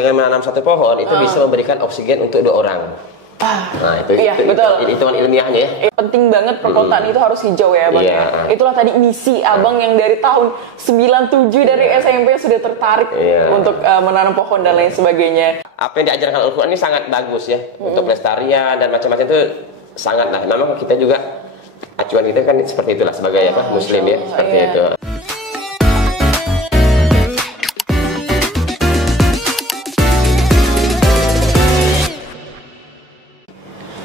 dengan menanam satu pohon itu bisa memberikan oksigen untuk 2 orang. Nah, betul. Itu ilmiahnya ya. Penting banget perkotaan itu harus hijau ya, Bang. Itulah tadi misi Abang yang dari tahun 97 dari SMP sudah tertarik untuk menanam pohon dan lain sebagainya. Apa yang diajarkan Al-Quran ini sangat bagus ya untuk pelestarian dan macam-macam itu sangat lah. Memang kita juga acuan kita kan seperti itulah sebagai Muslim ya, seperti itu.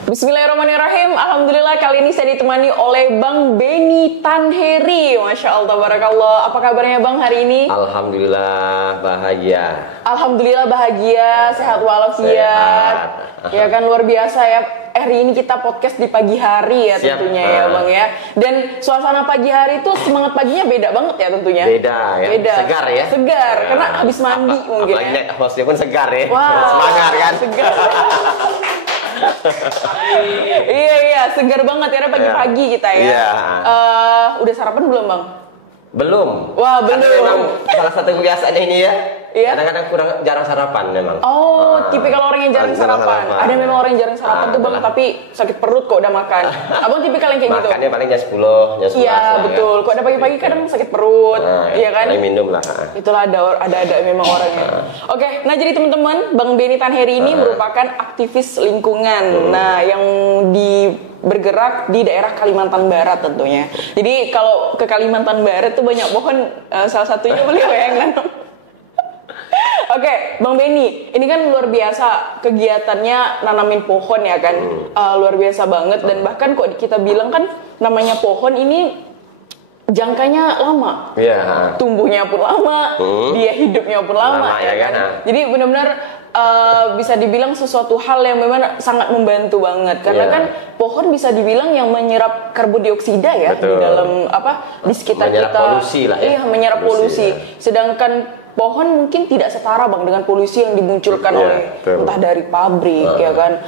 Bismillahirrahmanirrahim. Alhamdulillah kali ini saya ditemani oleh Bang Benny Tanheri. Masya Allah, barakallah. Apa kabarnya Bang hari ini? Alhamdulillah bahagia. Alhamdulillah bahagia, sehat walafiat. Ya kan, luar biasa ya. Hari ini kita podcast di pagi hari ya. Siap. Tentunya ya Bang ya. Dan suasana pagi hari itu semangat paginya beda banget ya tentunya. Beda ya. Segar ya. Segar, karena habis mandi mungkin apalagi ya. Hostnya pun segar ya. Wow. Semangat kan. Segar. Iya, segar banget ya pagi-pagi kita ya. Udah sarapan belum Bang? Belum. Wah, belum. Karena memang salah satu kebiasaannya ini ya. Kadang-kadang jarang sarapan memang. Tipikal orang yang jarang sarapan. Ada memang orang yang jarang sarapan tuh Bang, tapi sakit perut kok udah makan. Abang tipikal yang kayak gitu. Makannya paling jam 10, jam 11. Iya, betul. Kok ada pagi-pagi kadang sakit perut. Iya kan? Paling minum lah. Itulah ada memang orangnya. Oke, nah jadi teman-teman, Bang Benny Tanheri ini merupakan aktivis lingkungan. Nah, yang bergerak di daerah Kalimantan Barat tentunya. Jadi kalau ke Kalimantan Barat tuh banyak pohon, salah satunya beliau yang nanam. Oke, Bang Benny, ini kan luar biasa kegiatannya nanamin pohon ya kan, luar biasa banget. Dan bahkan kok kita bilang kan namanya pohon ini jangkanya lama, tumbuhnya pun lama, dia hidupnya pun lama ya kan. Jadi benar-benar bisa dibilang sesuatu hal yang memang sangat membantu banget karena kan pohon bisa dibilang yang menyerap karbon dioksida ya. Betul. Di dalam di sekitar menyerap kita polusi lah ya. Iya, menyerap polusi. Sedangkan pohon mungkin tidak setara Bang dengan polusi yang dimunculkan oleh entah dari pabrik ya kan,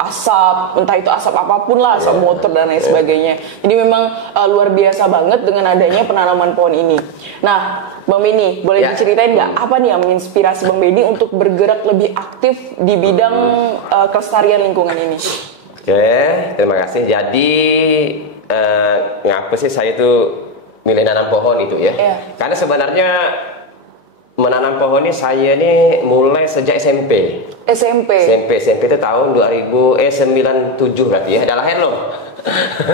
asap, entah itu asap apapun lah, asap motor dan lain sebagainya. Jadi memang luar biasa banget dengan adanya penanaman pohon ini. Nah, Bang Benny, boleh diceritain nggak apa nih yang menginspirasi Bang Benny untuk bergerak lebih aktif di bidang kelestarian lingkungan ini? Oke, terima kasih. Jadi ngapa sih saya tuh milih nanam pohon itu ya? Karena sebenarnya menanam pohon ini saya ini mulai sejak SMP. SMP itu tahun 97 berarti ya. Udah lahir loh.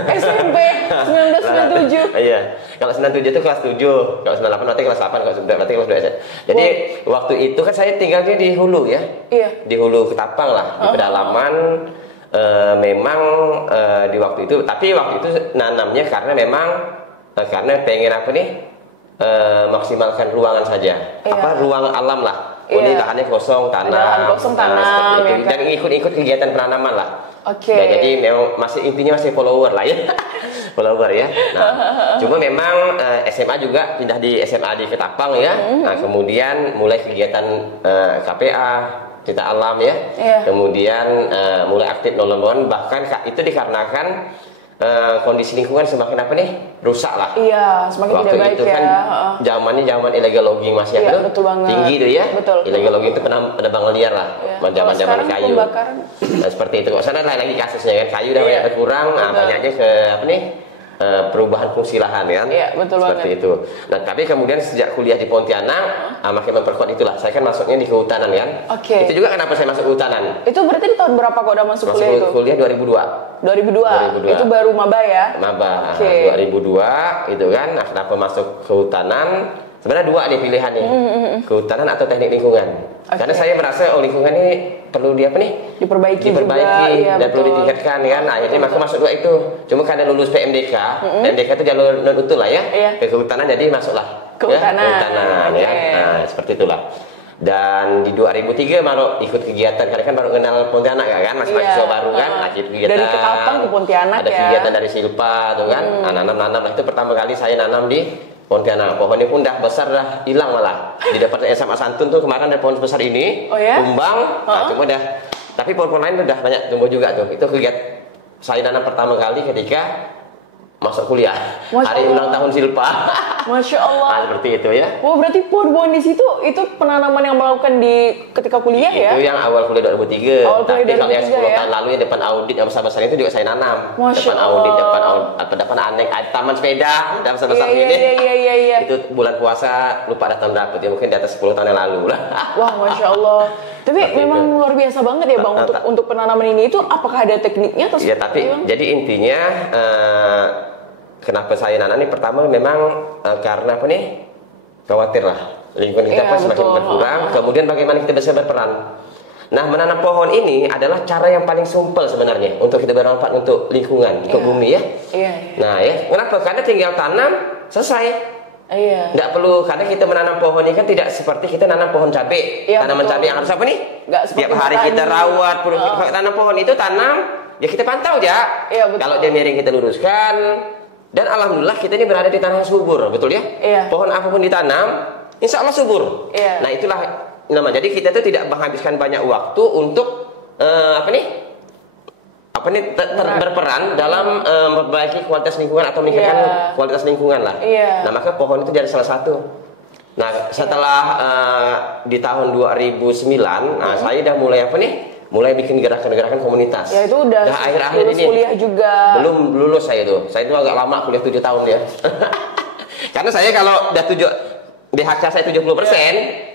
SMP 1997. Iya. Kalau 97 itu kelas 7, kalau 98 berarti kelas 8, kalau 9 berarti kelas 12. Jadi waktu itu kan saya tinggalnya di hulu ya. Iya. Di hulu Ketapang lah, di pedalaman. Memang di waktu itu, tapi waktu itu nanamnya karena memang karena pengen apa nih? Maksimalkan ruangan saja, ruang alam lah. Ini lahannya kosong, tanam, tanam seperti itu. Dan ikut-ikut kegiatan penanaman lah. Ya, jadi memang intinya masih follower lah ya. Follower ya. Nah, cuma memang SMA juga pindah di SMA di Ketapang ya. Nah, kemudian mulai kegiatan KPA Cita Alam ya. Kemudian mulai aktif nolong pohon, bahkan itu dikarenakan kondisi lingkungan semakin apa nih rusak lah. Iya, semakin waktu tidak baik itu ya. Kan zamannya zaman illegal logging masih ya, itu tinggi tuh ya. Illegal logging itu penebang liar lah. Zaman kayu. Nah, seperti itu. Kok sana lagi kasusnya kan kayu udah banyak berkurang, banyaknya ke apa nih perubahan fungsi lahan kan. Iya, betul seperti itu. Nah, tapi kemudian sejak kuliah di Pontianak makin memperkuat itulah. Saya kan masuknya di kehutanan kan. Itu juga kenapa saya masuk kehutanan. Itu berarti di tahun berapa kok udah masuk kuliah itu? Kuliah 2002. Itu baru maba ya? Maba. 2002 itu kan. Nah, kenapa masuk kehutanan? Sebenarnya dua nih pilihannya. Kehutanan atau teknik lingkungan. Karena saya merasa lingkungan ini perlu diperbaiki juga, dan perlu ditingkatkan kan. Akhirnya aku masuk dua itu. Cuma karena lulus PMDK, PMDK itu jalur non utuh lah ya. Ke kehutanan jadi masuklah kehutanan ya. Nah, seperti itulah. Dan di 2003 baru ikut kegiatan karena kan baru kenal Pontianak kan, masih mahasiswa baru kan, ikut kegiatan. Dari Ketapang ke Pontianak ada kegiatan dari Silpa tuh kan, nanam. Itu pertama kali saya nanam di Pontianak. Pohonnya pun dah besar, dah hilang malah. Di depan SMA Santun tuh kemarin ada pohon besar ini, tumbang. Cuma dah, tapi pohon-pohon lain udah banyak tumbuh juga tuh. Itu kegiatan saya nanam pertama kali ketika masuk kuliah. Masya Hari Allah. ulang tahun Silpa. Masya Allah. Nah, seperti itu ya. Wah, berarti pohon-pohon di situ itu penanaman yang melakukan di ketika kuliah ya? Itu yang awal kuliah 2003. Awal kuliah Tapi kalau yang 2003 10 ya? tahun lalu yang depan audit yang besar-besar itu juga saya nanam. Masya Depan audit, Allah. depan aneh, taman sepeda, dan besar-besar Iya, ini. iya. Itu bulan puasa lupa datang dapet ya mungkin di atas 10 tahun yang lalu lah. Wah, Masya Allah. Tapi memang luar biasa banget ya Bang untuk penanaman ini itu apakah ada tekniknya atau Ya tapi jadi intinya kenapa saya nanam ini pertama memang karena apa nih khawatir lah lingkungan kita Iya, semakin betul. berkurang. Kemudian bagaimana kita bisa berperan. Nah menanam pohon ini adalah cara yang paling simpel sebenarnya untuk kita bermanfaat untuk lingkungan, untuk bumi ya. Iya. Nah ya kenapa? Karena tinggal tanam selesai. Iya. Nggak perlu, karena kita menanam pohon ini kan tidak seperti kita nanam pohon cabai. Iya, Tanaman betul. cabai yang harus apa nih? Nggak seperti Tiap hari petani. kita rawat. Kalau tanam pohon itu tanam, ya kita pantau ya. Iya, betul. Kalau dia miring kita luruskan. Dan alhamdulillah kita ini berada di tanah yang subur, betul ya? Iya. Pohon apapun ditanam, insya Allah subur. Iya. Nah itulah nama. Jadi kita tuh tidak menghabiskan banyak waktu untuk berperan dalam memperbaiki kualitas lingkungan atau meningkatkan kualitas lingkungan lah. Iya. Nah maka pohon itu jadi salah satu. Nah setelah di tahun 2009, nah saya udah mulai mulai bikin gerakan-gerakan komunitas. Ya itu udah akhir-akhir lulus ini kuliah juga. belum lulus saya itu agak lama kuliah 7 tahun ya. Karena saya kalau udah DHK saya 70%, 70%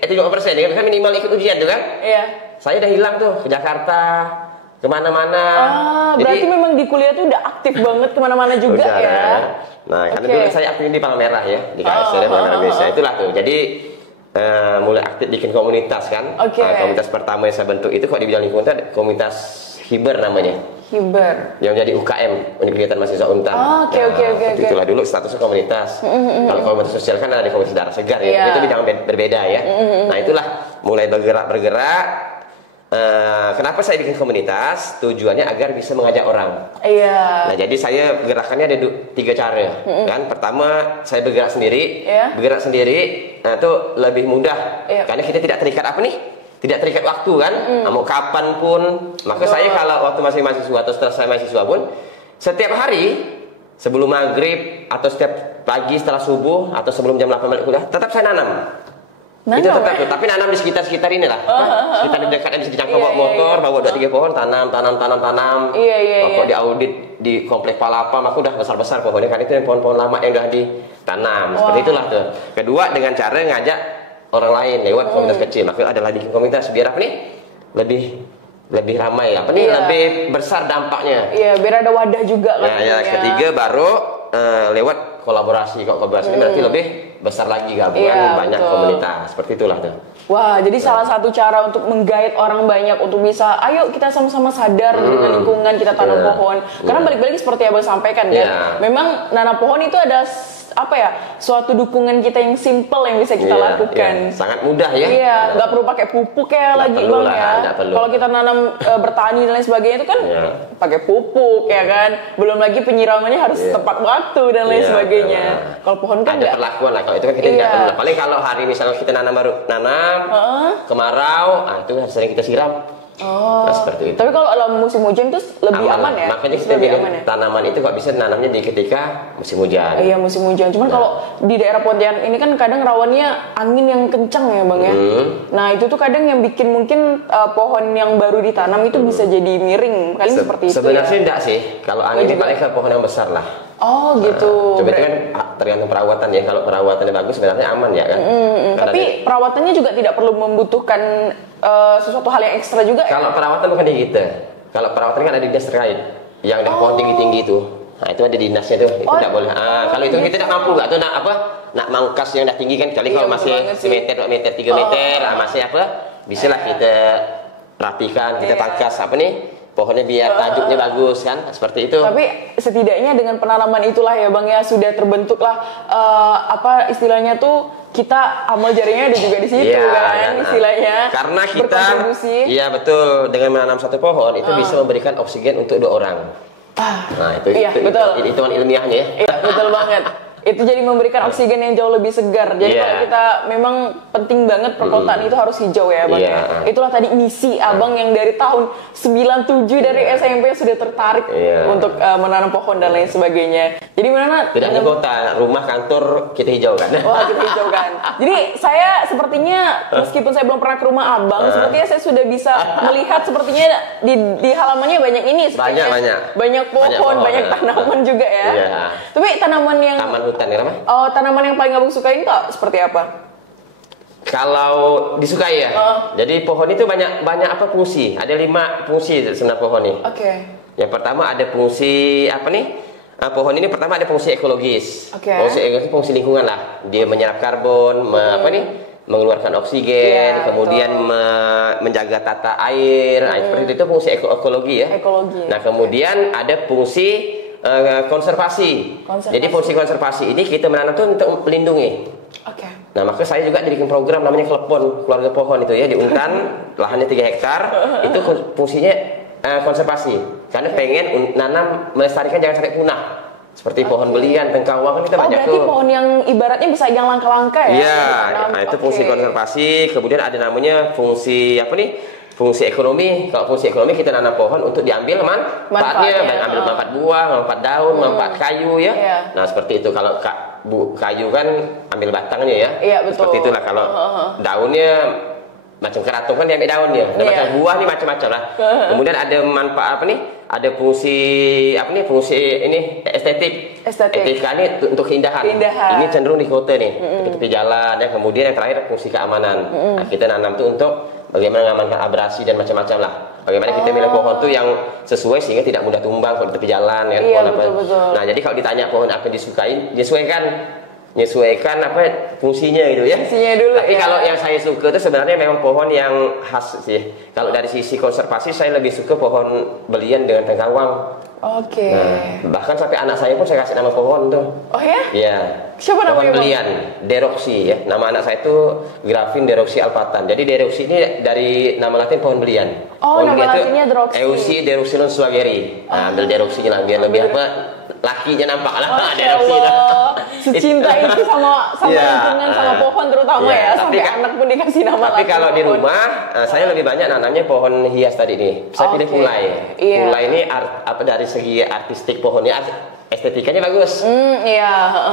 ya kan minimal ikut ujian tuh kan. Iya. Saya udah hilang tuh ke Jakarta, kemana-mana. Berarti memang di kuliah tuh udah aktif banget kemana-mana juga udah, ya. Nah, karena dulu saya aktif di Palmerah ya, di KSR Palmerah Indonesia. Itulah tuh. Jadi mulai aktif bikin komunitas kan. Komunitas pertama yang saya bentuk itu kok di bidang lingkungan itu komunitas Hiber namanya. Hiber. Yang jadi UKM, Unit Kegiatan Mahasiswa Untan. Oke. Itulah dulu statusnya komunitas. Kalau komunitas sosial kan ada di komunitas darah segar ya. Itu bidang berbeda ya. Nah, itulah mulai bergerak. Kenapa saya bikin komunitas? Tujuannya agar bisa mengajak orang. Iya. Nah, jadi saya gerakannya ada 3 cara, kan? Pertama, saya bergerak sendiri. Bergerak sendiri, nah itu lebih mudah. Karena kita tidak terikat tidak terikat waktu kan? Mau kapan pun. Maka saya kalau waktu masih mahasiswa atau setelah saya mahasiswa pun, setiap hari sebelum maghrib atau setiap pagi setelah subuh atau sebelum jam 8 balik kuliah, tetap saya nanam. Itu tetap tuh, tapi nanam di sekitar ini lah. Sekitar dekat bisa dijangkau bawa motor, bawa 2-3 pohon, tanam. Waktu di audit di komplek Palapa, maka udah besar-besar pohonnya kan itu yang pohon-pohon lama yang udah ditanam. Seperti itulah tuh. Kedua dengan cara ngajak orang lain lewat komunitas kecil. Maka adalah bikin komunitas biar lebih ramai lebih besar dampaknya. Iya, biar ada wadah juga kan. Nah, ketiga baru lewat kolaborasi. Kok kolaborasi ini berarti lebih besar lagi gabungan banyak komunitas. Seperti itulah tuh. Wah, jadi salah satu cara untuk menggait orang banyak untuk bisa, ayo kita sama-sama sadar dengan lingkungan, kita tanam pohon. Karena balik-balik seperti yang Abang sampaikan kan, memang nanam pohon itu ada suatu dukungan kita yang simple yang bisa kita lakukan. Sangat mudah ya. Iya, nggak perlu pakai pupuk ya lagi Bang ya. Kalau kita nanam bertani dan lain sebagainya itu kan pakai pupuk ya kan. Belum lagi penyiramannya harus tepat waktu dan lain sebagainya. Kalau pohon kan ada perlakuan lah. Kalau itu kan kita tidak perlu. Paling kalau hari misalnya kita nanam kemarau, itu sering kita siram. Nah, seperti itu. Tapi kalau dalam musim hujan itu lebih aman ya? Makanya kita tanaman itu kok bisa nanamnya di ketika musim hujan. Iya, musim hujan. Cuman kalau di daerah Pontianak ini kan kadang rawannya angin yang kencang ya Bang ya. Nah itu tuh kadang yang bikin mungkin pohon yang baru ditanam itu bisa jadi miring. Paling seperti itu. Sebenarnya enggak sih. Kalau angin itu paling ke pohon yang besar lah. Oh gitu. Coba itu kan tergantung perawatan ya. Kalau perawatannya bagus sebenarnya aman ya kan. Tapi perawatannya juga tidak perlu membutuhkan sesuatu hal yang ekstra juga ya? Kalau perawatan bukan di kita. Kalau perawatan kan ada di dinas terkait. Yang ada pohon tinggi-tinggi itu. Nah itu ada dinasnya tuh. Itu tidak boleh. Kalau itu kita tidak mampu nggak tuh nak mangkas yang udah tinggi kan. Kali kalau masih 1 meter, 2 meter, 3 meter. Masih bisa lah kita rapikan, kita pangkas pohonnya biar tajuknya bagus kan, seperti itu. Tapi setidaknya dengan penanaman itulah ya Bang ya sudah terbentuklah istilahnya tuh kita amal jarinya ada juga di situ istilahnya. Karena kita iya betul, dengan menanam satu pohon itu bisa memberikan oksigen untuk 2 orang. Nah itu betul. Hitungan ilmiahnya ya. Iya betul banget. Itu jadi memberikan oksigen yang jauh lebih segar. Jadi kalau kita memang penting banget perkotaan itu harus hijau ya Bang. Itulah tadi misi Abang yang dari tahun 97 dari SMP sudah tertarik untuk menanam pohon dan lain sebagainya. Jadi mana? Tidak hanya kota, rumah, kantor kita hijaukan. Wah, kita hijaukan. Jadi saya sepertinya meskipun saya belum pernah ke rumah Abang, sepertinya saya sudah bisa melihat sepertinya di halamannya banyak ini. Banyak pohon, banyak tanaman juga ya. Tapi tanaman yang hutan ya, oh, tanaman yang paling Abang sukain kok seperti apa? Kalau disukai ya, jadi pohon itu banyak apa fungsi? Ada 5 fungsi sebenarnya pohon ini. Yang pertama ada fungsi apa nih? Pohon ini pertama ada fungsi ekologis. Fungsi lingkungan lah. Dia menyerap karbon, mengeluarkan oksigen, kemudian menjaga tata air. Seperti itu fungsi ekologi ya. Nah kemudian ada fungsi konservasi. Jadi fungsi konservasi ini kita menanam itu untuk melindungi. Nah maka saya juga bikin program namanya Klepon Keluarga Pohon itu ya di Untan, lahannya 3 hektar. Itu fungsinya konservasi. Karena pengen nanam melestarikan jangan sampai punah. Seperti pohon belian, tengkawang kan kita banyak tuh. Berarti pohon yang ibaratnya bisa yang langka-langka ya? Iya, nah itu fungsi konservasi. Kemudian ada namanya fungsi apa nih? Fungsi ekonomi. Kalau fungsi ekonomi kita nanam pohon untuk diambil manfaatnya, ambil manfaat buah, manfaat daun, manfaat kayu ya. Nah seperti itu. Kalau kayu kan ambil batangnya ya. Iya betul. Seperti itulah. Kalau daunnya macam keratung kan diambil daunnya. Ada macam buah nih macam-macam lah. Kemudian ada manfaat apa nih? Ada fungsi apa nih? Fungsi ini estetik. Estetika ini untuk keindahan. Ini cenderung di kota nih, tepi jalan ya. Kemudian yang terakhir fungsi keamanan. Nah, kita nanam tuh untuk bagaimana mengamankan abrasi dan macam-macam lah. Bagaimana kita milih pohon tuh yang sesuai sehingga tidak mudah tumbang kalau di tepi jalan ya. Betul. Nah, jadi kalau ditanya pohon apa yang disukai, menyesuaikan apa fungsinya gitu ya. Fungsinya dulu. Tapi kalau yang saya suka itu sebenarnya memang pohon yang khas sih. Kalau dari sisi konservasi saya lebih suka pohon belian dengan tengkawang. Nah, bahkan sampai anak saya pun saya kasih nama pohon tuh. Oh ya? Iya. Siapa namanya? Pohon belian, Deroxy ya. Nama anak saya itu Grafin Deroxy alpatan. Jadi Deroxy ini dari nama Latin pohon belian. Oh, pohon nama latinnya Deroxy. Eusi Deroxylon swageri. Nah, ambil Deroxy lah biar lebih apa? Lakinya nampak lah. Deroxy lah. Secinta itu sama lingkungan, sama pohon terutama ya. Sampai anak pun dikasih nama. Tapi kalau di rumah, saya lebih banyak nanamnya pohon hias tadi nih. Saya pilih kulai. Kulai ini apa dari segi artistik pohonnya, estetikanya bagus.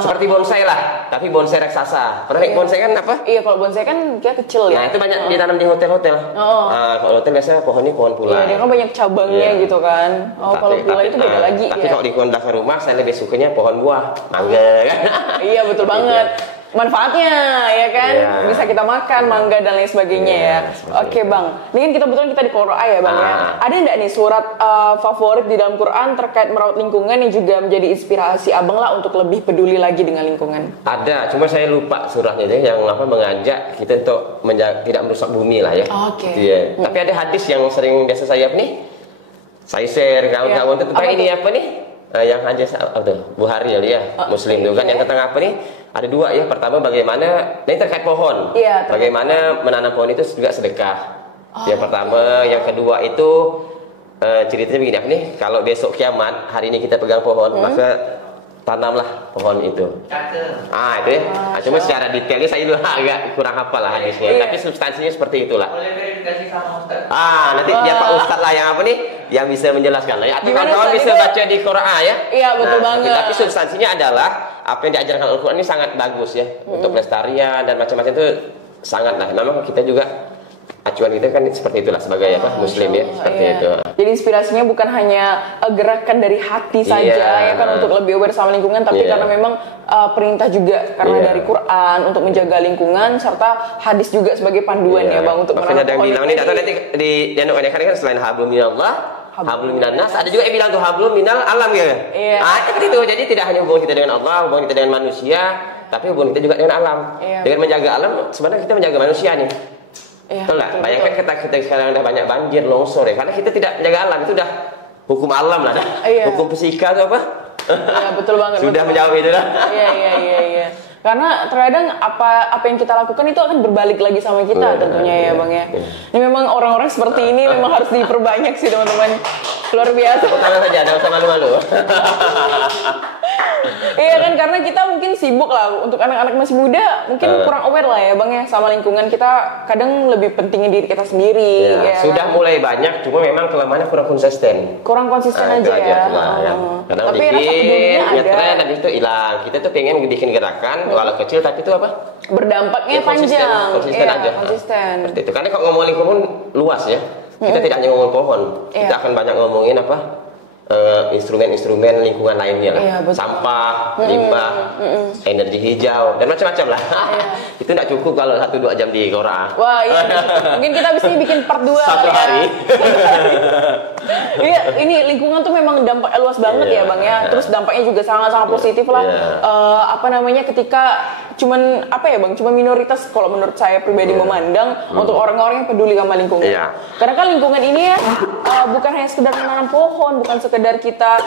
Seperti bonsai lah, tapi bonsai raksasa. Pernah lihat bonsai kan apa? Iya, kalau bonsai kan dia kecil ya. Nah, itu banyak ditanam di hotel-hotel. Nah, kalau hotel biasanya pohonnya pohon pulai. Iya, dia kan banyak cabangnya gitu kan. Kalau pulai itu beda lagi. Tapi kalau di belakang rumah saya lebih sukanya pohon buah, mangga kan. Iya, betul banget. Manfaatnya ya kan, bisa kita makan mangga dan lain sebagainya ya. Oke Bang, ini kan kebetulan kita di Qur'an ya Bang ya. Ada nggak nih surat favorit di dalam Quran terkait merawat lingkungan yang juga menjadi inspirasi Abang lah untuk lebih peduli lagi dengan lingkungan? Ada, cuma saya lupa surahnya itu yang mengajak kita untuk tidak merusak bumi lah ya. Tapi ada hadis yang sering biasa saya saya share kawan-kawan itu ini apa nih? Yang hadis Bukhari ya, Muslim itu kan yang tentang apa nih? Ada 2 ya. Pertama bagaimana ini terkait pohon. Bagaimana menanam pohon itu juga sedekah. Yang pertama, yang kedua itu ceritanya begini apa nih? Kalau besok kiamat, hari ini kita pegang pohon, maka tanamlah pohon itu. Itu ya. Cuma secara detailnya saya juga agak kurang hafal lah hadisnya. Tapi substansinya seperti itulah. Boleh verifikasi sama Ustaz. Nanti dia Pak Ustadz lah yang apa nih? Yang bisa menjelaskan lah ya. Atau kawan-kawan bisa baca di Quran ya. Iya, betul banget. Tapi substansinya adalah apa yang diajarkan Al-Quran ini sangat bagus ya. Untuk pelestarian dan macam-macam itu sangat lah. Memang kita juga acuan kita kan seperti itulah sebagai Muslim ya, seperti itu. Jadi inspirasinya bukan hanya gerakan dari hati saja ya kan untuk lebih aware sama lingkungan, tapi karena memang perintah juga karena dari Quran untuk menjaga lingkungan serta hadis juga sebagai panduan ya Bang untuk menanam pohon. Makanya ada yang bilang ini atau nanti di kan selain hablum minallah, hablum minan nas, ada juga yang bilang tuh hablum minal alam ya. Seperti itu. Jadi tidak hanya hubungan kita dengan Allah, hubungan kita dengan manusia, tapi hubungan kita juga dengan alam. Dengan menjaga alam sebenarnya kita menjaga manusia nih. Betul nggak? Bayangkan kita sekarang udah banyak banjir, longsor ya, karena kita tidak menjaga alam, itu udah hukum alam lah, hukum fisika itu apa? Betul banget. Sudah menjawab itu lah. Iya. Karena terkadang apa yang kita lakukan itu akan berbalik lagi sama kita tentunya ya Bang ya. Ini memang orang-orang seperti ini memang harus diperbanyak sih teman-teman. Luar biasa. Tepuk tangan saja, jangan usah malu-malu. Iya kan, karena kita mungkin sibuk lah. Untuk anak-anak masih muda mungkin kurang aware lah ya Bang ya sama lingkungan. Kita kadang lebih pentingin diri kita sendiri ya, sudah kan? mulai banyak, cuma memang kelemahannya kurang konsisten. Kurang konsisten aja ya. Karena tapi bikin rasa pedulinya ada. ngetren dan itu hilang. Kita tuh pengen bikin gerakan walau kecil tapi itu apa? Berdampaknya panjang. Konsisten aja. Konsisten. Seperti itu. Karena kalau ngomongin lingkungan luas ya. Kita tidak hanya ngomongin pohon. Kita akan banyak ngomongin apa? Instrumen-instrumen lingkungan lainnya lah, sampah, limbah, energi hijau dan macam-macam lah. Itu tidak cukup kalau 1-2 jam di Kora. Wah iya, mungkin kita bisa bikin part 2 satu hari. Iya, ini lingkungan tuh memang dampak luas banget ya Bang ya. Terus dampaknya juga sangat-sangat positif lah. Apa namanya, ketika cuman apa ya Bang, cuma minoritas kalau menurut saya pribadi memandang untuk orang-orang yang peduli sama lingkungan. Karena kan lingkungan ini ya bukan hanya sekedar menanam pohon, bukan sekedar kita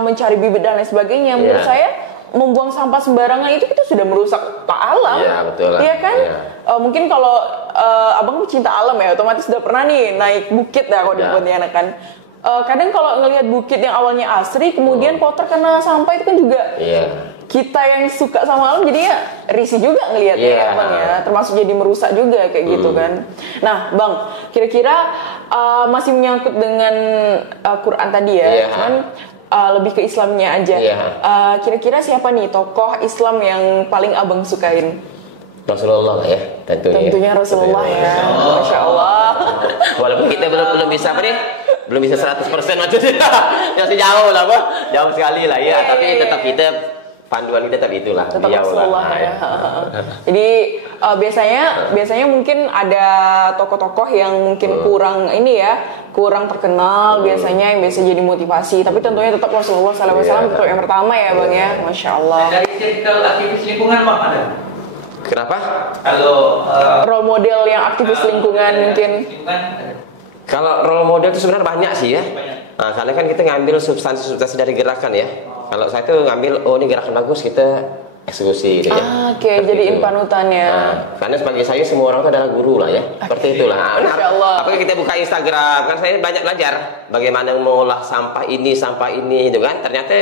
mencari bibit dan lain sebagainya. Menurut saya membuang sampah sembarangan itu kita sudah merusak alam. Iya betul lah. Iya kan? Mungkin kalau abang pecinta alam ya, otomatis sudah pernah nih naik bukit ya kalau di Pontianak kan. Kadang kalau ngelihat bukit yang awalnya asri kemudian kotor karena sampah itu kan juga kita yang suka sama alam jadi ya risih juga ngelihatnya ya Bang ya, termasuk jadi merusak juga kayak gitu kan. Nah Bang, kira-kira masih menyangkut dengan Quran tadi ya, cuman lebih ke Islamnya aja. Kira-kira siapa nih tokoh Islam yang paling abang sukain? Rasulullah lah ya, tentunya Rasulullah ya. Masya Allah. Walaupun kita belum bisa apa nih, belum bisa 100% maksudnya, masih jauh lah Pak, jauh sekali lah ya. Tapi tetap kita panduan kita tetap itulah. Tetap Rasulullah ya. Jadi biasanya mungkin ada tokoh-tokoh yang mungkin kurang ini ya, kurang terkenal biasanya yang biasa jadi motivasi. Tapi tentunya tetap Rasulullah SAW tetap yang pertama ya Bang ya. Masya Allah. Dari circle aktivis lingkungan Bang ada? Kenapa? Kalau role model yang aktivis lingkungan mungkin. Kalau role model itu sebenarnya banyak sih ya. Nah, karena kan kita ngambil substansi dari gerakan ya. Kalau saya tuh ngambil, ini gerakan bagus, kita eksekusi gitu ya. Oke, jadiin panutannya. Karena sebagai saya semua orang itu adalah guru lah ya. Seperti itulah. Apakah kita buka Instagram, kan saya banyak belajar bagaimana mengolah sampah ini gitu kan. Ternyata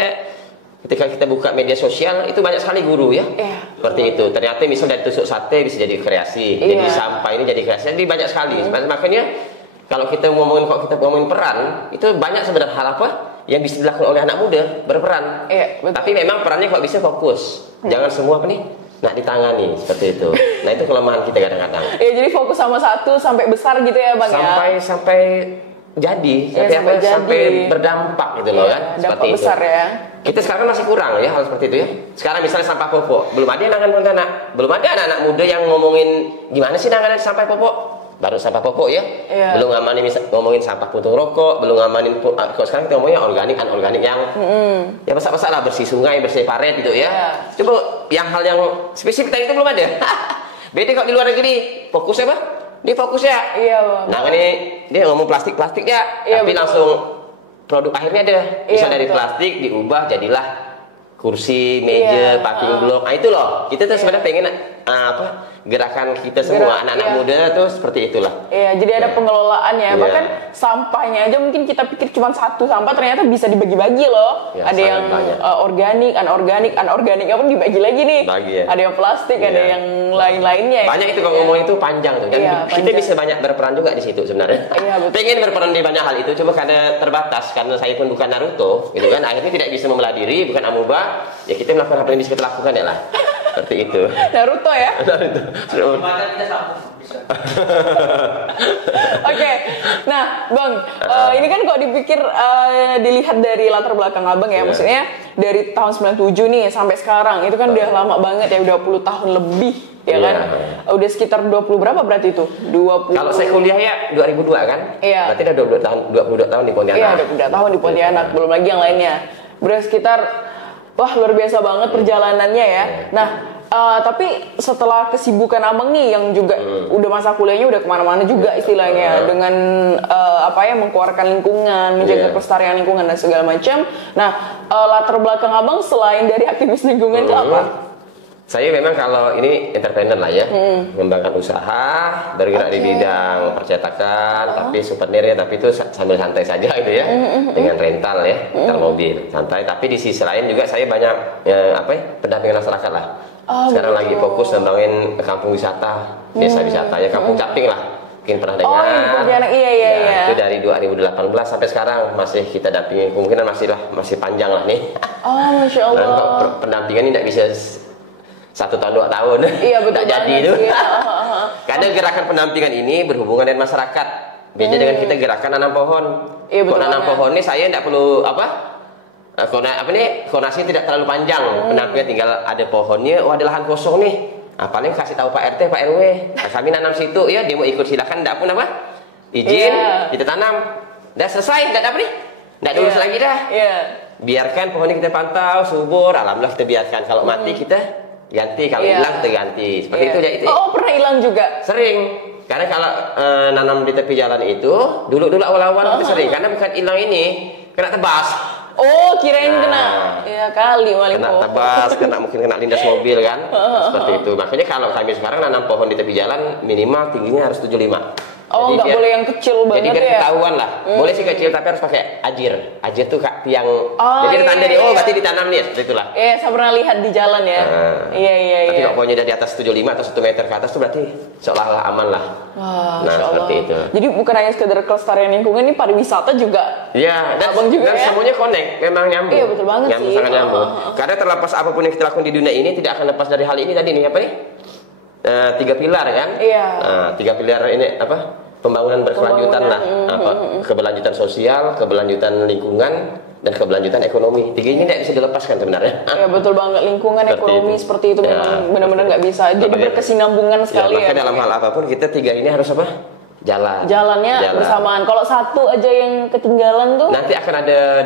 ketika kita buka media sosial itu banyak sekali guru ya. Seperti itu. Ternyata misal dari tusuk sate bisa jadi kreasi. Jadi sampah ini jadi kreasi. Jadi banyak sekali. Makanya kalau kita ngomongin peran, itu banyak sebenarnya hal apa yang bisa dilakukan oleh anak muda berperan. Tapi memang perannya kalau bisa fokus. Jangan semua apa nih nak ditangani seperti itu. Nah itu kelemahan kita kadang-kadang. Jadi fokus sama satu sampai besar gitu ya Bang ya. Sampai jadi, sampai berdampak gitu loh kan. Seperti itu. Besar ya. Kita sekarang masih kurang ya hal seperti itu ya. Sekarang misalnya sampah popok, belum ada yang nangan Pontianak. Belum ada anak-anak muda yang ngomongin gimana sih nanganan sampah popok. Baru sampah popok ya, belum ngomongin sampah puntung rokok, belum ngamanin. Kalau sekarang kita ngomongnya organik, anorganik yang ya masak-masak lah, bersih sungai, bersih paret gitu ya. Coba yang hal yang spesifik tadi itu belum ada. Beda kalau di luar negeri, fokusnya apa? Dia fokusnya. Nah ini dia ngomong plastik ya, tapi langsung produk akhirnya ada. Bisa dari plastik diubah jadilah kursi, meja, parking block. Nah itu loh, kita tuh sebenarnya pengen gerakan kita semua anak-anak muda tuh seperti itulah. Jadi ada pengelolaan ya. Bahkan sampahnya aja mungkin kita pikir cuma satu sampah ternyata bisa dibagi-bagi loh. Ada yang organik, anorganiknya pun dibagi lagi nih. Ada yang plastik, ada yang lain-lainnya. Banyak itu kalau ngomong itu panjang tuh. Dan kita bisa banyak berperan juga di situ sebenarnya. Pengen berperan di banyak hal itu, cuma karena terbatas, karena saya pun bukan Naruto, gitu kan. Akhirnya tidak bisa membelah diri, bukan amuba. Ya kita melakukan apa yang bisa kita lakukan ya lah. Seperti itu. Naruto ya. Oke. Nah, Bang, ini kan kalau dipikir dilihat dari latar belakang Abang ya, maksudnya dari tahun 97 nih sampai sekarang itu kan udah lama banget ya, udah 20 tahun lebih ya kan. Udah sekitar 20 berapa berarti itu? 20. Kalau saya kuliah ya 2002 kan? Berarti udah 22 tahun di Pontianak. Iya, 22 tahun di Pontianak, belum lagi yang lainnya. Berarti sekitar luar biasa banget perjalanannya ya. Nah, tapi setelah kesibukan Abang nih yang juga udah masa kuliahnya udah kemana-mana juga istilahnya dengan mengkeluarkan lingkungan, menjaga kelestarian lingkungan dan segala macam. Nah, latar belakang Abang selain dari aktivis lingkungan itu apa? Saya memang kalau ini entrepreneur lah ya, mengembangkan usaha, bergerak di bidang percetakan, tapi souvenir ya, tapi itu sambil santai saja gitu ya, dengan rental ya, rental mobil, santai. Tapi di sisi lain juga saya banyak pendampingan masyarakat lah. Sekarang lagi fokus ngembangin kampung wisata, desa wisata ya, kampung caping lah. Mungkin pernah dengar. Iya. Itu dari 2018 sampai sekarang masih kita dampingi, kemungkinan masih panjang lah nih. Masya Allah. Nah, pendampingan ini tidak bisa 1 tahun 2 tahun. Iya betul. Tidak jadi itu. Kadang gerakan pendampingan ini berhubungan dengan masyarakat. Beda dengan kita gerakan nanam pohon. Iya, Kok nanam pohon ini saya tidak perlu konasi tidak terlalu panjang. Pendampingan tinggal ada pohonnya, ada lahan kosong nih. Paling kasih tahu Pak RT, Pak RW. Kami nanam situ, ya dia mau ikut silakan, tidak pun izin, kita tanam. Udah selesai, tidak apa nih? Tidak lulus lagi dah. Biarkan pohonnya kita pantau, subur, alhamdulillah kita biarkan. Kalau mati kita ganti, kalau hilang kita ganti. Seperti itu ya itu. Pernah hilang juga? Sering. Karena kalau nanam di tepi jalan itu, dulu awal-awal kita sering. Karena bukan hilang ini, kena tebas. Kirain kena. Ya kali maling kena pohon. tebas, mungkin kena lindas mobil kan. Seperti itu. Makanya kalau kami sekarang nanam pohon di tepi jalan, minimal tingginya harus 75. Nggak boleh yang kecil banget ya? Jadi biar ketahuan lah. Boleh sih kecil, tapi harus pakai ajir. Ajir tuh tiang. Jadi ada tanda berarti ditanam nih, seperti itulah. Iya, saya pernah lihat di jalan ya. Iya. Tapi kalau pohonnya dari atas 75 atau 1 meter ke atas tuh berarti seolah-olah aman lah. Seperti itu. Jadi bukan hanya sekedar kelestarian lingkungan, ini pariwisata juga. Iya, dan semuanya connect, memang nyambung. Iya, betul banget sih. Sangat nyambung. Karena terlepas apapun yang kita lakukan di dunia ini tidak akan lepas dari hal ini tadi nih, apa nih? 3 pilar kan? Iya. 3 pilar ini apa? Pembangunan berkelanjutan lah, keberlanjutan sosial, keberlanjutan lingkungan, dan keberlanjutan ekonomi. 3 ini tidak bisa dilepaskan sebenarnya. Ya betul banget, lingkungan, ekonomi seperti itu memang benar-benar nggak bisa. Jadi berkesinambungan sekali ya. Maka dalam hal apapun kita 3 ini harus apa? Jalannya bersamaan. Kalau satu aja yang ketinggalan tuh nanti akan ada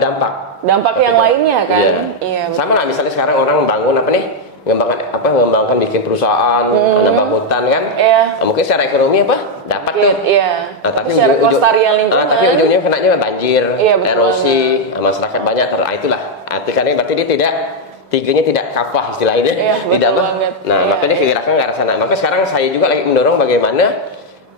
dampak yang lainnya kan. Iya. Sama lah misalnya sekarang orang bangun mengembangkan bikin perusahaan, menambah hutan kan. Nah, mungkin secara ekonomi dapat tuh. Nah, tapi secara kelestarian lingkungan. Tapi ujungnya kenanya banjir, erosi, masyarakat banyak itulah. Artinya berarti dia tidak 3-nya tidak kafah istilahnya. Tidak banget. Nah, makanya kegerakan ke arah sana. Maka sekarang saya juga lagi mendorong bagaimana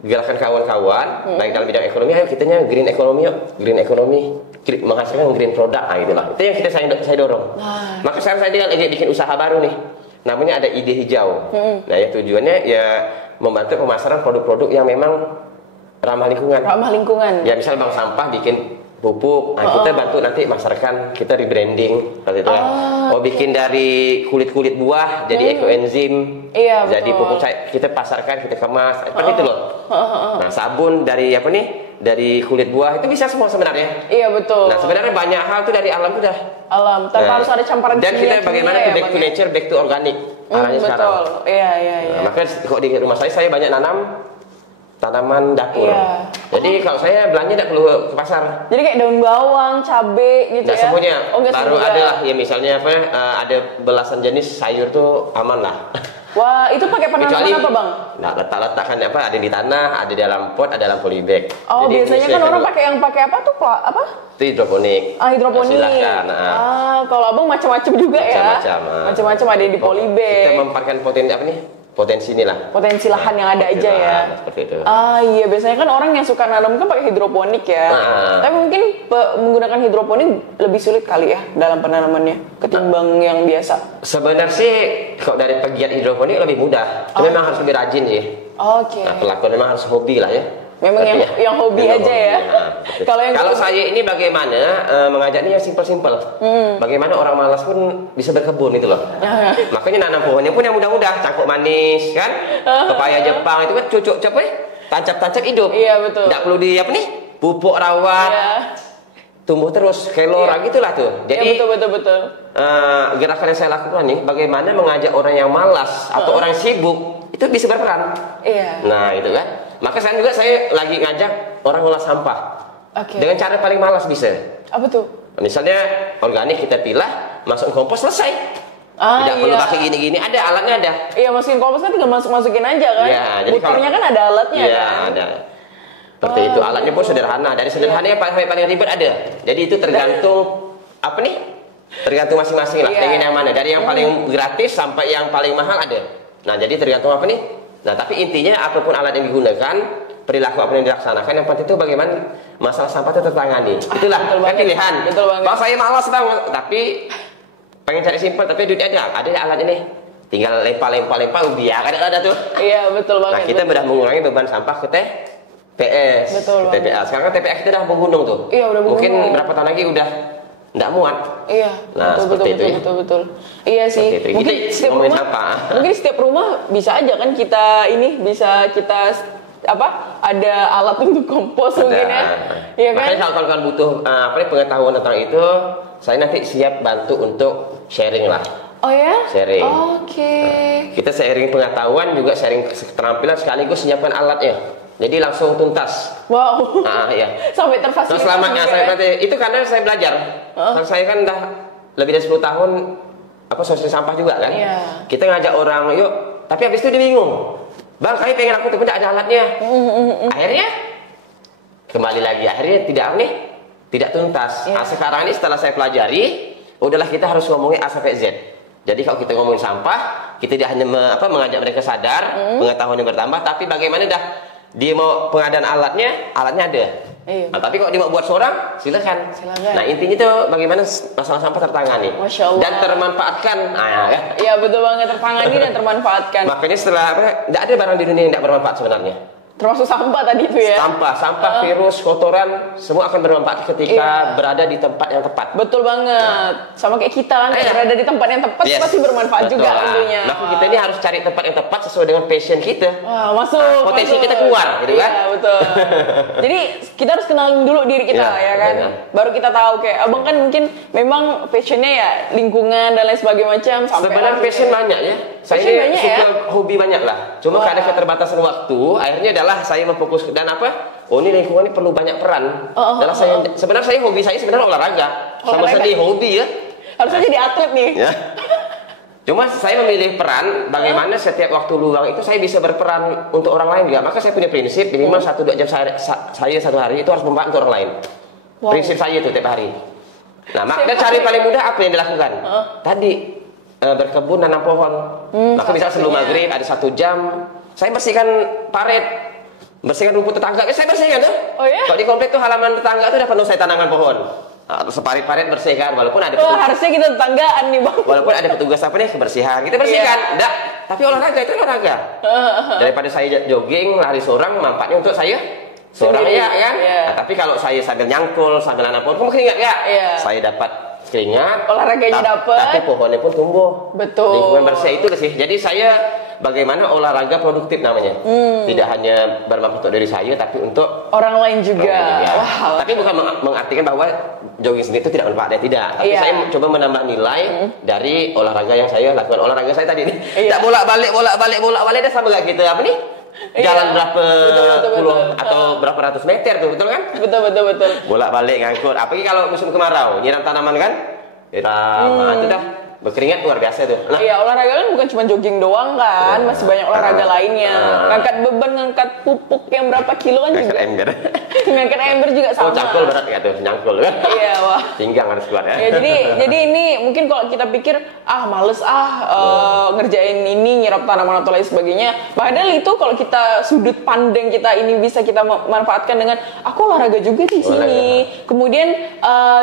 gerakan kawan-kawan baik dalam bidang ekonomi, ayo kitanya green economy, menghasilkan green product, itulah. Itu yang saya dorong. Maka sekarang saya lagi bikin usaha baru nih, namanya ada ide hijau. Nah, ya tujuannya ya membantu pemasaran produk-produk yang memang ramah lingkungan. Ya misal bank sampah bikin pupuk, kita bantu nanti masarkan, kita rebranding seperti itu. Bikin dari kulit buah jadi ekoenzim. Jadi pupuk kita pasarkan, kita kemas, seperti itu loh. Nah, sabun dari dari kulit buah itu bisa semua sebenarnya. Iya betul. Nah, sebenarnya banyak hal tuh dari alam sudah. Tanpa harus ada campuran kimia. Dan kita bagaimana back to nature, back to organic. Arahnya sekarang. Betul. Iya. Makanya kok di rumah saya banyak nanam tanaman dapur. Jadi kalau saya belanja tidak perlu ke pasar. Jadi kayak daun bawang, cabai gitu ya. Semuanya. Baru ada lah ya misalnya ada belasan jenis sayur tuh aman lah. Wah, itu pakai penanaman apa, Bang? Nah, letak-letakkan ada di tanah, ada di dalam pot, ada dalam polybag. Jadi biasanya kan orang pakai apa tuh? Apa? Itu hidroponik. Hidroponik. Silakan. Kalau Abang macam-macam juga ya. Macam-macam ada di polybag. Kita memanfaatkan potensi inilah. Potensi lahan yang ada aja ya. Seperti itu. Iya, biasanya kan orang yang suka nanam kan pakai hidroponik ya. Tapi mungkin menggunakan hidroponik lebih sulit kali ya dalam penanamannya ketimbang yang biasa. Sebenarnya sih kalau dari pegiat hidroponik lebih mudah. Memang harus lebih rajin sih. Nah, pelakuan memang harus hobi lah ya. Memang yang hobi aja ya. Kalau saya ini bagaimana mengajaknya simpel-simpel. Bagaimana orang malas pun bisa berkebun itu loh. Makanya nanam pohonnya pun yang mudah-mudah, cangkuk manis kan, pepaya Jepang itu kan cucuk tancap-tancap hidup. Iya betul. Tidak perlu pupuk rawat. Tumbuh terus kelora gitulah tuh. Jadi betul. Gerakan yang saya lakukan nih, bagaimana mengajak orang yang malas atau orang sibuk itu bisa berperan. Nah itu kan. Maka saya lagi ngajak orang ngolah sampah dengan cara paling malas bisa. Apa tuh? Misalnya organik kita pilah, masukin kompos selesai. Tidak perlu pakai gini-gini, ada alatnya ada. Iya, masukin kompos kan tinggal masukin aja kan. Butirnya kan ada alatnya kan. Ada. Seperti itu, alatnya pun sederhana. Dari sederhananya sampai paling ribet ada. Jadi itu tergantung Tergantung masing-masing lah, Iya. pengen yang mana. Dari yang paling gratis sampai yang paling mahal ada. Nah, jadi tergantung apa nih? Nah, tapi intinya apapun alat yang digunakan, perilaku apa yang dilaksanakan, yang penting itu bagaimana masalah sampah itu tertangani. Itulah betul kan banget. pilihan. Betul banget. Bang, saya malas bang, tapi pengen cari simpel, tapi duitnya ada alatnya nih. Tinggal lempar biar ada tuh. Iya, betul banget. Nah, kita sudah mengurangi beban sampah ke TPS, Betul ke TPA. Sekarang kan TPS kita udah menggunung tuh. Iya, udah Mungkin menggunung. berapa tahun lagi udah nggak muat. Iya, Nah, seperti itu ya. betul. Iya sih. Seperti itu. Mungkin Kita setiap ngomongin rumah, sampah. mungkin setiap rumah bisa aja kan bisa kita ada alat untuk kompos mungkin ya. Iya kan? Makanya kalau kalian butuh pengetahuan tentang itu, saya nanti siap bantu untuk sharing lah. Oh ya? Sharing. Oke. Kita sharing pengetahuan juga sharing keterampilan sekaligus menyiapkan alatnya. Jadi langsung tuntas. Wow. Iya. Sampai terfasilitasi. Nah, selamanya juga saya ya? berarti itu karena saya belajar. Kan saya kan udah lebih dari 10 tahun sosial sampah juga kan. Iya. Kita ngajak orang, yuk. Tapi habis itu dia bingung. Bang, saya pengen aku tapi tidak ada alatnya. Akhirnya kembali lagi akhirnya tidak tuntas. Iya. Nah, sekarang ini setelah saya pelajari, udahlah kita harus ngomongin A sampai Z. Jadi kalau kita ngomongin sampah, kita tidak hanya mengajak mereka sadar, pengetahuan yang bertambah, tapi bagaimana dia mau pengadaan alatnya ada. Iya. Nah, tapi kalau dia mau buat seorang, silakan. Nah, intinya tuh bagaimana masalah sampah tertangani Masya Allah. dan termanfaatkan. Nah, kan? Iya, betul banget, tertangani dan termanfaatkan. Makanya setelah tidak ada barang di dunia yang tidak bermanfaat sebenarnya. Termasuk sampah tadi itu ya. Sampah, virus, kotoran, semua akan bermanfaat ketika berada di tempat yang tepat. Betul banget. Sama kayak kita kan, berada di tempat yang tepat pasti bermanfaat betul juga lah. tentunya. Nah, kita ini harus cari tempat yang tepat sesuai dengan passion kita. Wah, masuk. Potensi masuk. kita keluar, gitu kan? Iya, betul. Jadi kita harus kenalin dulu diri kita, Iya, ya kan? benar. Baru kita tahu kayak abang kan mungkin memang passionnya ya lingkungan dan lain sebagainya macam. Sebenarnya passion banyak ya. Saya Passion ini banyak suka ya? hobi banyak lah. Cuma karena keterbatasan waktu, akhirnya adalah saya memfokus dan ini lingkungan ini perlu banyak peran. Sebenarnya saya hobi saya sebenarnya olahraga. Sama sekali hobi ya. Harusnya jadi atlet nih. Ya. Cuma saya memilih peran bagaimana setiap waktu luang itu saya bisa berperan untuk orang lain juga. Maka saya punya prinsip minimal 1-2 jam saya satu hari itu harus bermanfaat untuk orang lain. Wow. Prinsip saya itu tiap hari. Nah, makanya cari paling mudah apa yang dilakukan? Tadi berkebun nanam pohon. Maka bisa sebelum maghrib ada 1 jam saya bersihkan paret, bersihkan rumput tetangga. Saya bersihkan tuh. Oh ya? Kalau di komplek tuh halaman tetangga tuh udah penuh saya tanaman pohon. Atau separit-parit bersihkan walaupun ada Harusnya kita tetanggaan nih bang. walaupun ada petugas kebersihan, kita bersihkan. Enggak, tapi olahraga itu olahraga. Daripada saya jogging, lari seorang, manfaatnya untuk saya seorang sendiri, ya kan. Nah, tapi kalau saya sambil nyangkul, sambil nanam pohon, kamu keringat ya? Saya dapat keringat, olahraganya dapat, tapi pohonnya pun tumbuh. Betul. Lingkungan bersih itu sih. Jadi saya bagaimana olahraga produktif namanya. Tidak hanya bermanfaat untuk diri saya, tapi untuk orang lain juga. Wah, tapi bukan mengartikan bahwa jogging sendiri itu tidak bermanfaat, tidak. Tapi saya coba menambah nilai dari olahraga yang saya lakukan. Olahraga saya tadi nih, tidak bolak-balik dah sama gak kita apa nih? Jalan berapa puluh atau berapa ratus meter tuh, betul kan? Betul. Bolak-balik ngangkut. Apalagi kalau musim kemarau, nyiram tanaman kan? Itu dah berkeringat luar biasa tuh. Nah, iya, olahraga kan bukan cuma jogging doang kan, masih banyak olahraga lainnya. Ngangkat beban, ngangkat pupuk yang berapa kilo kan juga. Ngangkat ember juga sama. Cangkul berat nggak tuh? Nyangkul kan? Iya, wah. Pinggang harus kuat ya. Ya, jadi ini mungkin kalau kita pikir males ngerjain ini, nyirap tanaman atau lain sebagainya. Padahal itu kalau kita sudut pandang kita ini bisa kita manfaatkan dengan aku olahraga juga di sini. Kemudian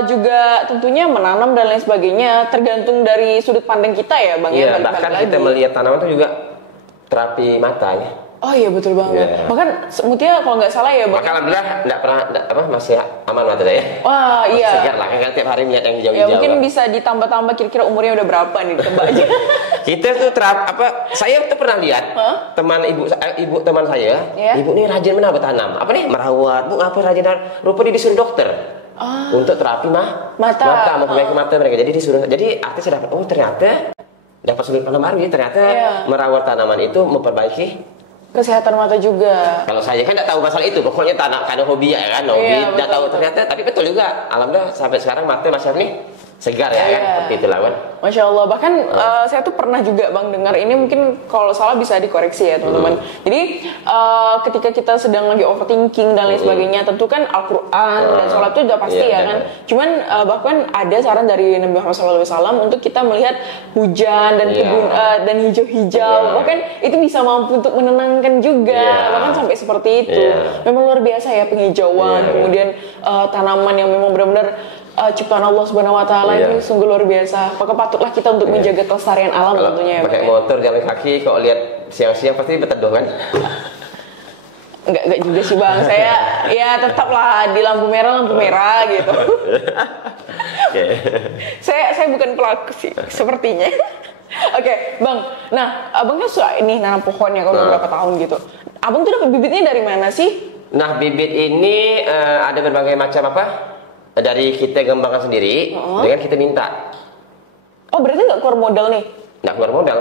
juga tentunya menanam dan lain sebagainya, tergantung dari sudut pandang kita ya bang. Iya, bahkan kita melihat tanaman itu juga terapi mata ya. Oh iya, betul banget. Bahkan Mutia kalau nggak salah ya bang. Maka alhamdulillah nggak pernah masih aman mata saya. Wah iya. Segar lah kan tiap hari melihat yang hijau-hijau. Ya mungkin bisa ditambah-tambah kira-kira umurnya udah berapa nih, ditambah aja. Kita tuh saya tuh pernah lihat teman ibu teman saya, ibu ini rajin bertanam. Apa nih merawat, bu apa rajin, rupa dia disuruh dokter. Untuk terapi mata memperbaiki mata mereka. Jadi disuruh, jadi artis saya dapat ternyata dapat sudut pandang baru ya, ternyata merawat tanaman itu memperbaiki kesehatan mata juga. Kalau saya kan tidak tahu masalah itu, pokoknya karena hobi ya kan, hobi tidak tahu ternyata, tapi betul juga. Alhamdulillah sampai sekarang mata masih nih segar ya kan, seperti itulah kan. Masya Allah, bahkan saya tuh pernah juga Bang dengar ini, mungkin kalau salah bisa dikoreksi ya teman-teman. Jadi ketika kita sedang lagi overthinking dan lain sebagainya, tentu kan Al-Quran dan sholat itu udah pasti ya kan. Cuman bahkan ada saran dari Nabi Muhammad SAW untuk kita melihat hujan dan kebun dan hijau-hijau, bahkan itu bisa mampu untuk menenangkan juga, bahkan sampai seperti itu. Memang luar biasa ya penghijauan, kemudian tanaman yang memang benar-benar ciptaan Allah Subhanahu Wa Taala ini sungguh luar biasa. Maka patutlah kita untuk menjaga kelestarian alam tentunya ya. Pakai motor jalan kaki, kalau lihat siang-siang pasti berteduh kan? Enggak juga sih Bang. Saya ya tetaplah di lampu merah gitu. Saya bukan pelaku sih sepertinya. Oke, Bang. Nah, Abang kan sudah ini nanam pohon ya kalau beberapa tahun gitu. Abang tuh dapat bibitnya dari mana sih? Nah, bibit ini ada berbagai macam apa? Dari kita kembangkan sendiri, dengan kita minta. Oh, berarti nggak keluar modal nih? Nggak keluar modal.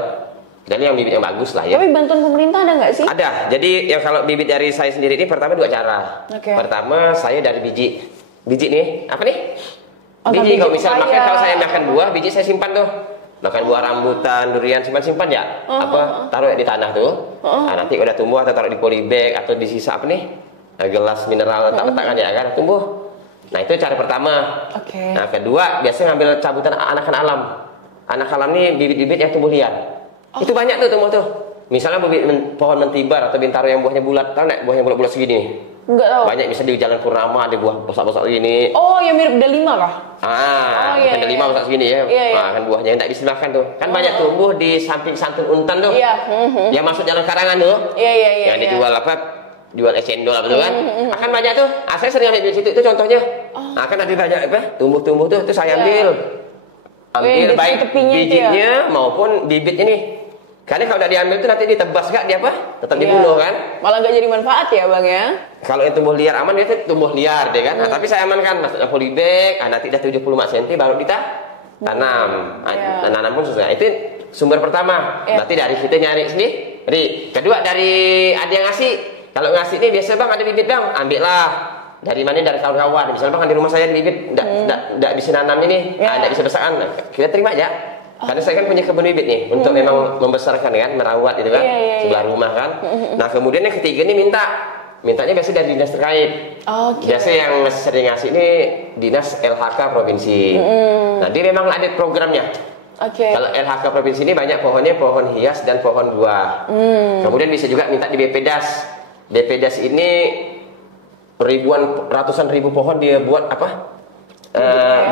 Jadi yang bibit yang bagus lah ya. Tapi bantuan pemerintah ada nggak sih? Ada. Jadi yang kalau bibit dari saya sendiri ini pertama 2 cara. Pertama saya dari biji. Biji nih, apa nih? Biji. Kalau misal makan, kalau saya makan buah, biji saya simpan tuh. Makan buah rambutan, durian, simpan ya. Taruh di tanah tuh. Nah, nanti udah tumbuh atau taruh di polybag atau di sisa apa nih? Gelas mineral letak-letakan ya kan, tumbuh. Nah itu cara pertama. Nah kedua biasanya ngambil cabutan anakan alam. Anak alam ini bibit-bibit yang tumbuh liar. Itu banyak tuh tumbuh tuh. Misalnya pohon mentibar atau bintaro yang buahnya bulat, tahu nggak buah yang bulat-bulat segini? Enggak tahu. Banyak bisa di Jalan Purnama ada buah besar-besar gini. Oh yang mirip delima kah? Bukan delima besar segini ya. Nah, kan buahnya nggak bisa dimakan tuh. Kan banyak tumbuh di samping Santun Untan tuh. Yang masuk jalan Karangan tuh. Yang dijual apa? Jual es cendol apa tuh kan, akan banyak tuh. Saya sering ambil di situ, itu contohnya. Akan ada banyak apa? Tumbuh-tumbuh tuh, itu saya ambil baik bijinya maupun bibitnya nih. Karena kalau udah diambil tuh nanti ditebas gak dia apa? Tetap dibunuh kan? Malah gak jadi manfaat ya Bang ya? Kalau yang tumbuh liar aman, dia tuh tumbuh liar deh kan. Tapi saya amankan, masuknya polybag, nanti udah 75 cm baru kita tanam. Tanam pun susah. Itu sumber pertama. Berarti dari kita nyari sendiri. Kedua dari ada yang ngasih. Kalau ngasih ini biasa Bang ada bibit Bang, ambillah. Dari mana? Dari kawan-kawan. Misalnya Bang di rumah saya ada bibit, enggak bisa nanam ini, enggak bisa besarkan. Kita terima aja. Karena saya kan punya kebun bibit nih untuk memang membesarkan kan, merawat gitu kan, sebelah rumah kan. Nah, kemudian yang ketiga ini mintanya biasa dari dinas terkait. Biasa yang sering ngasih ini dinas LHK provinsi. Nah, dia memang ada programnya. Kalau LHK provinsi ini banyak pohonnya, pohon hias dan pohon buah. Kemudian bisa juga minta di BPDAS. BPDAS ini ratusan ribu pohon dia buat apa?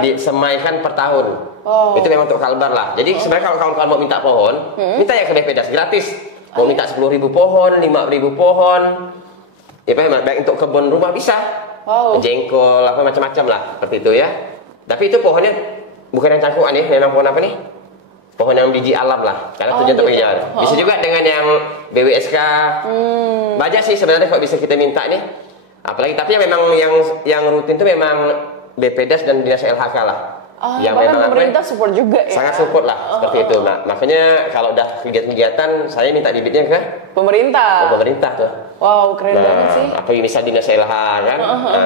Disemaikan per tahun. Itu memang untuk kalbar lah. Jadi sebenarnya kalau kawan-kawan mau minta pohon, minta ya ke BPDAS gratis. Mau minta 10.000 pohon, 5.000 pohon. Ya baik untuk kebun rumah bisa. Jengkol apa macam-macam lah seperti itu ya. Tapi itu pohonnya bukan yang cangkukan ya, memang pohon apa nih? Pohon yang biji alam lah, karena tujuan untuk penghijauan. Bisa juga dengan yang BWSK. Banyak sih sebenarnya kalau bisa kita minta nih. Apalagi tapi memang yang rutin itu memang BPDAS dan dinas LHK lah. Yang memang pemerintah support juga ya. Sangat support lah seperti itu. Nah, makanya kalau udah kegiatan-kegiatan saya minta bibitnya ke pemerintah. Pemerintah tuh. Wow, keren banget sih. Apa misal dinas LH kan,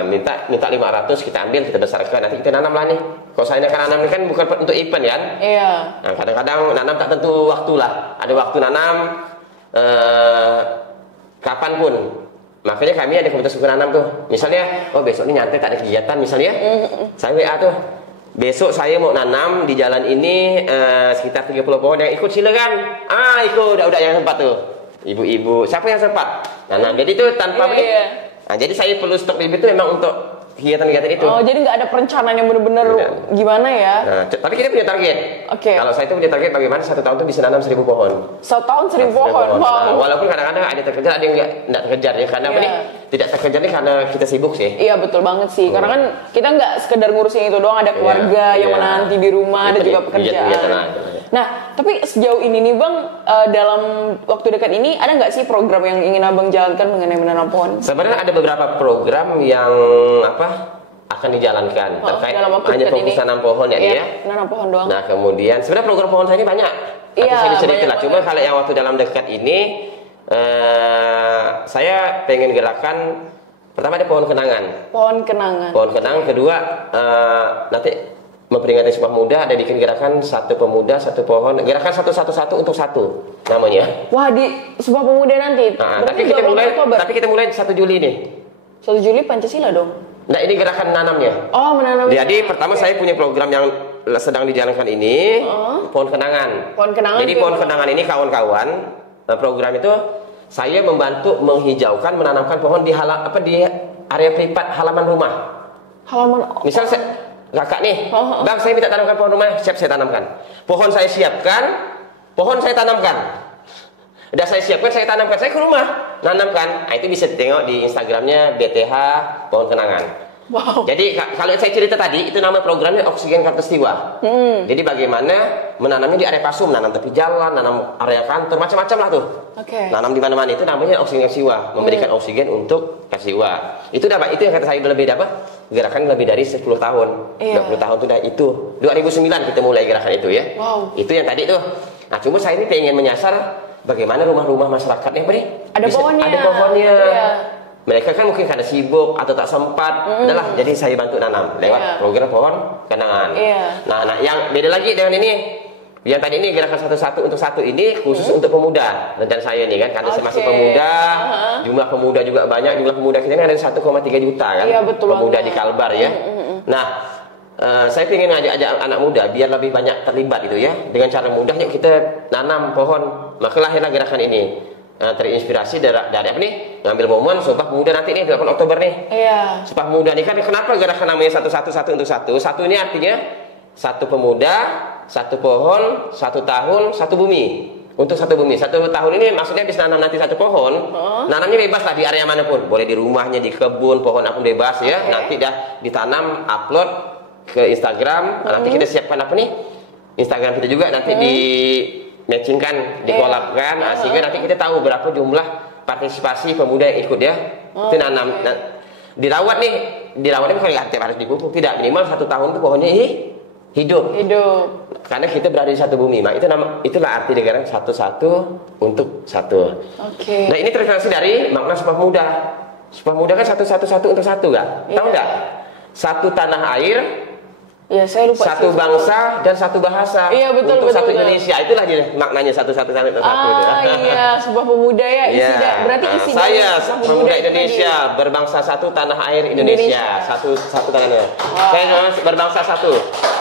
minta 500 kita ambil, kita besarkan, nanti kita nanam lah nih. Kalau saya akan nanam ini kan bukan untuk event kan? Nah, kadang-kadang nanam tak tentu waktu lah. Ada waktu nanam kapanpun. Makanya kami ada komunitas suku nanam tuh. Misalnya, besok ini nyantai tak ada kegiatan misalnya, saya WA tuh. Besok saya mau nanam di jalan ini sekitar 30 pohon, yang ikut silakan. Ikut udah yang sempat tuh. Ibu-ibu, siapa yang sempat? Nah, jadi itu tanpa Nah, jadi saya perlu stok bibit itu memang untuk kegiatan-kegiatan itu. Jadi nggak ada perencanaan yang benar-benar gimana ya? Nah, tapi kita punya target. Kalau saya itu punya target bagaimana 1 tahun itu bisa nanam 1.000 pohon. 1 tahun 1.000 pohon. Nah, walaupun kadang-kadang ada terkejar, ada yang nggak terkejar ya. Karena apa nih? Tidak terkejar nih karena kita sibuk sih. Iya betul banget sih. Karena kan kita nggak sekedar ngurusin itu doang, ada keluarga yang menanti di rumah, ada juga pekerjaan. Nah, tapi sejauh ini nih Bang, dalam waktu dekat ini ada nggak sih program yang ingin Abang jalankan mengenai menanam pohon? Sebenarnya ada beberapa program yang akan dijalankan terkait hanya fokus nanam pohon ya. Nanam pohon doang. Nah, kemudian sebenarnya program pohon saya ini banyak. Saya bisa cerita lah. Cuma kalau yang waktu dalam dekat ini saya pengen gerakan pertama ada pohon kenangan. Pohon kenangan. Pohon kenangan, kedua nanti memperingati Sumpah Pemuda, ada bikin gerakan satu pemuda satu pohon, gerakan 111 untuk satu namanya. Wah, di Sumpah Pemuda nanti. Nah, tapi kita mulai 1 Juli nih. 1 Juli Pancasila dong. Nah, ini gerakan nanamnya. Oh, menanam. Jadi pertama saya punya program yang sedang dijalankan ini, pohon kenangan. Pohon kenangan. Jadi pohon kenangan ini kawan-kawan, program itu saya membantu menghijaukan, menanamkan pohon di di area privat halaman rumah. Misal kakak nih, bang saya minta tanamkan pohon rumah, siap saya tanamkan. Pohon saya siapkan, pohon saya tanamkan. Udah saya siapkan, saya tanamkan, saya ke rumah nanamkan. Nah, itu bisa tengok di Instagramnya BTH Pohon Kenangan. Wow. Jadi kalau saya cerita tadi, itu nama programnya Oksigen Kartostiwa. Jadi bagaimana menanamnya di area pasum, nanam tepi jalan, nanam area kantor, macam-macam lah tuh. Nanam di mana-mana itu namanya Oksigen Kartostiwa, memberikan oksigen untuk kasiwa. Itu dapat, itu yang kata saya lebih dapat. Gerakan lebih dari 10 tahun. 20 tahun itu 2009 kita mulai gerakan itu ya. Wow. Itu yang tadi tuh. Nah, cuma saya ini pengen menyasar bagaimana rumah-rumah masyarakat yang ada pohonnya. Ada pohonnya. Iya. Mereka kan mungkin karena sibuk atau tak sempat. Adalah, jadi saya bantu nanam lewat program pohon kenangan. Nah, yang beda lagi dengan ini. Yang tadi ini gerakan 1 ini khusus untuk pemuda. Rencana saya nih kan, karena saya masih pemuda, jumlah pemuda juga banyak, jumlah pemuda kita ini ada 1,3 juta kan. Iya, betul pemuda banget. di Kalbar ya. Nah, saya ingin ngajak anak muda biar lebih banyak terlibat itu ya. Dengan cara mudah yuk kita nanam pohon. Maka lahirlah gerakan ini. Terinspirasi dari apa nih? Ngambil momen Sumpah Pemuda nanti nih 8 Oktober nih. Iya. Sumpah Pemuda ini kan kenapa gerakan namanya 111 untuk satu? Satu ini artinya satu pemuda, satu pohon, 1 tahun, 1 bumi. Untuk 1 bumi, 1 tahun ini maksudnya bisa nanam nanti 1 pohon. Nanamnya bebas lah di area manapun. Boleh di rumahnya, di kebun, pohon apapun bebas ya. Nanti dah ditanam, upload ke Instagram. Nanti kita siapkan apa nih? Instagram kita juga nanti di matchingkan, dikolabkan, sehingga nanti kita tahu berapa jumlah partisipasi pemuda yang ikut ya. Itu nanam, dirawat bukan tiap harus dipupuk, tidak, minimal 1 tahun itu pohonnya hidup. Karena kita berada di satu bumi, itulah arti negara 1 untuk 1. Nah, ini terinspirasi dari makna Sumpah Pemuda. Sumpah Pemuda kan 1 untuk 1 kan? Tahu nggak? 1 tanah air. Ya, saya lupa. 1 bangsa dan 1 bahasa. Iya, betul, untuk betul, 1 Indonesia. Itulah maknanya 1 untuk 1. Iya, Sumpah Pemuda ya. Berarti isi saya pemuda Indonesia berbangsa 1 tanah air Indonesia. Satu tanah air. Saya berbangsa 1.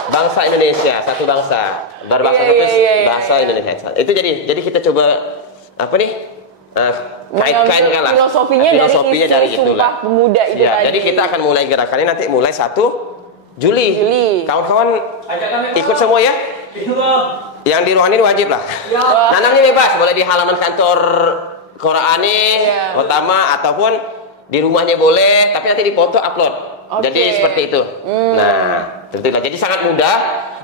Bangsa Indonesia, 1 bangsa. Berbangsa 1 bahasa Indonesia. Itu jadi kita coba apa nih? Kaitkan lah. Filosofinya dari itulah. Sumpah Pemuda itu tadi. Jadi kita akan mulai gerakannya nanti mulai 1 Juli. Kawan-kawan ikut semua ya. Yang di ruangan ini wajib lah. Nanamnya bebas, boleh di halaman kantor Korani, Utama, ataupun di rumahnya boleh, tapi nanti dipoto upload. Jadi seperti itu. Nah, tentulah. Jadi sangat mudah.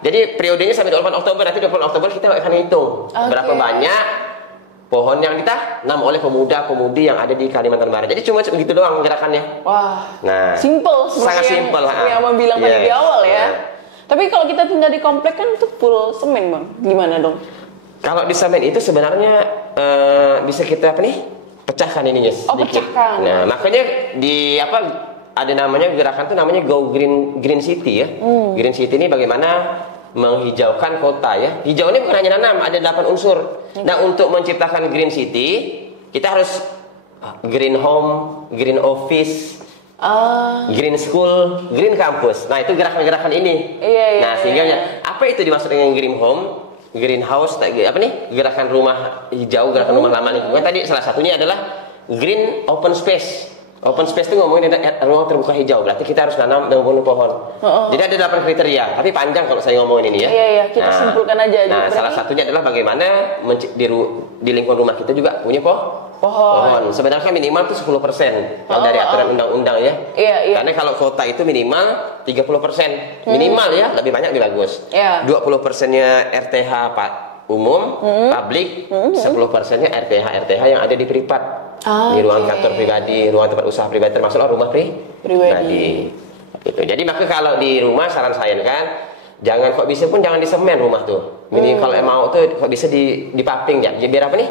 Jadi periodenya sampai 28 Oktober. Nanti 28 Oktober kita akan hitung berapa banyak pohon yang ditanam oleh pemuda-pemudi yang ada di Kalimantan Barat. Jadi cuma begitu doang gerakannya. Wah. Nah, simple. Sangat simple. Yang bilang tadi di awal ya. Tapi kalau kita tinggal di komplek kan itu full semen, Bang. Gimana dong? Kalau di semen itu sebenarnya bisa kita pecahkan ininya sedikit. Pecahkan. Nah, makanya ada namanya gerakan tuh namanya Go Green City ya. Green City ini bagaimana menghijaukan kota ya. Hijau ini bukan hanya nanam, ada 8 unsur. Nah, untuk menciptakan Green City, kita harus green home, green office, green school, green campus. Nah, itu gerakan-gerakan ini. Nah, sehingga apa itu dimaksud dengan green home, greenhouse, gerakan rumah hijau, gerakan rumah ramah lingkungan. Tadi salah satunya adalah green open space. Open space itu ngomongin ruang terbuka hijau, berarti kita harus nanam dan membangun pohon. Jadi ada 8 kriteria, tapi panjang kalau saya ngomongin ini ya. Iya, kita simpulkan aja. Nah, salah satunya adalah bagaimana di lingkungan rumah kita juga punya pohon. Sebenarnya minimal itu 10% dari aturan undang-undang ya. Karena kalau kota itu minimal 30%. Minimal ya, lebih banyak lebih bagus. 20%-nya RTH umum, publik, 10%-nya RTH yang ada di privat. Di ruang kantor pribadi, ruang tempat usaha pribadi, termasuklah rumah pribadi. Gitu. Jadi maka kalau di rumah saran saya kan, jangan kok bisa pun jangan di semen rumah tuh. Ini kalau mau tuh kok bisa dipaping ya. Jadi biar apa nih?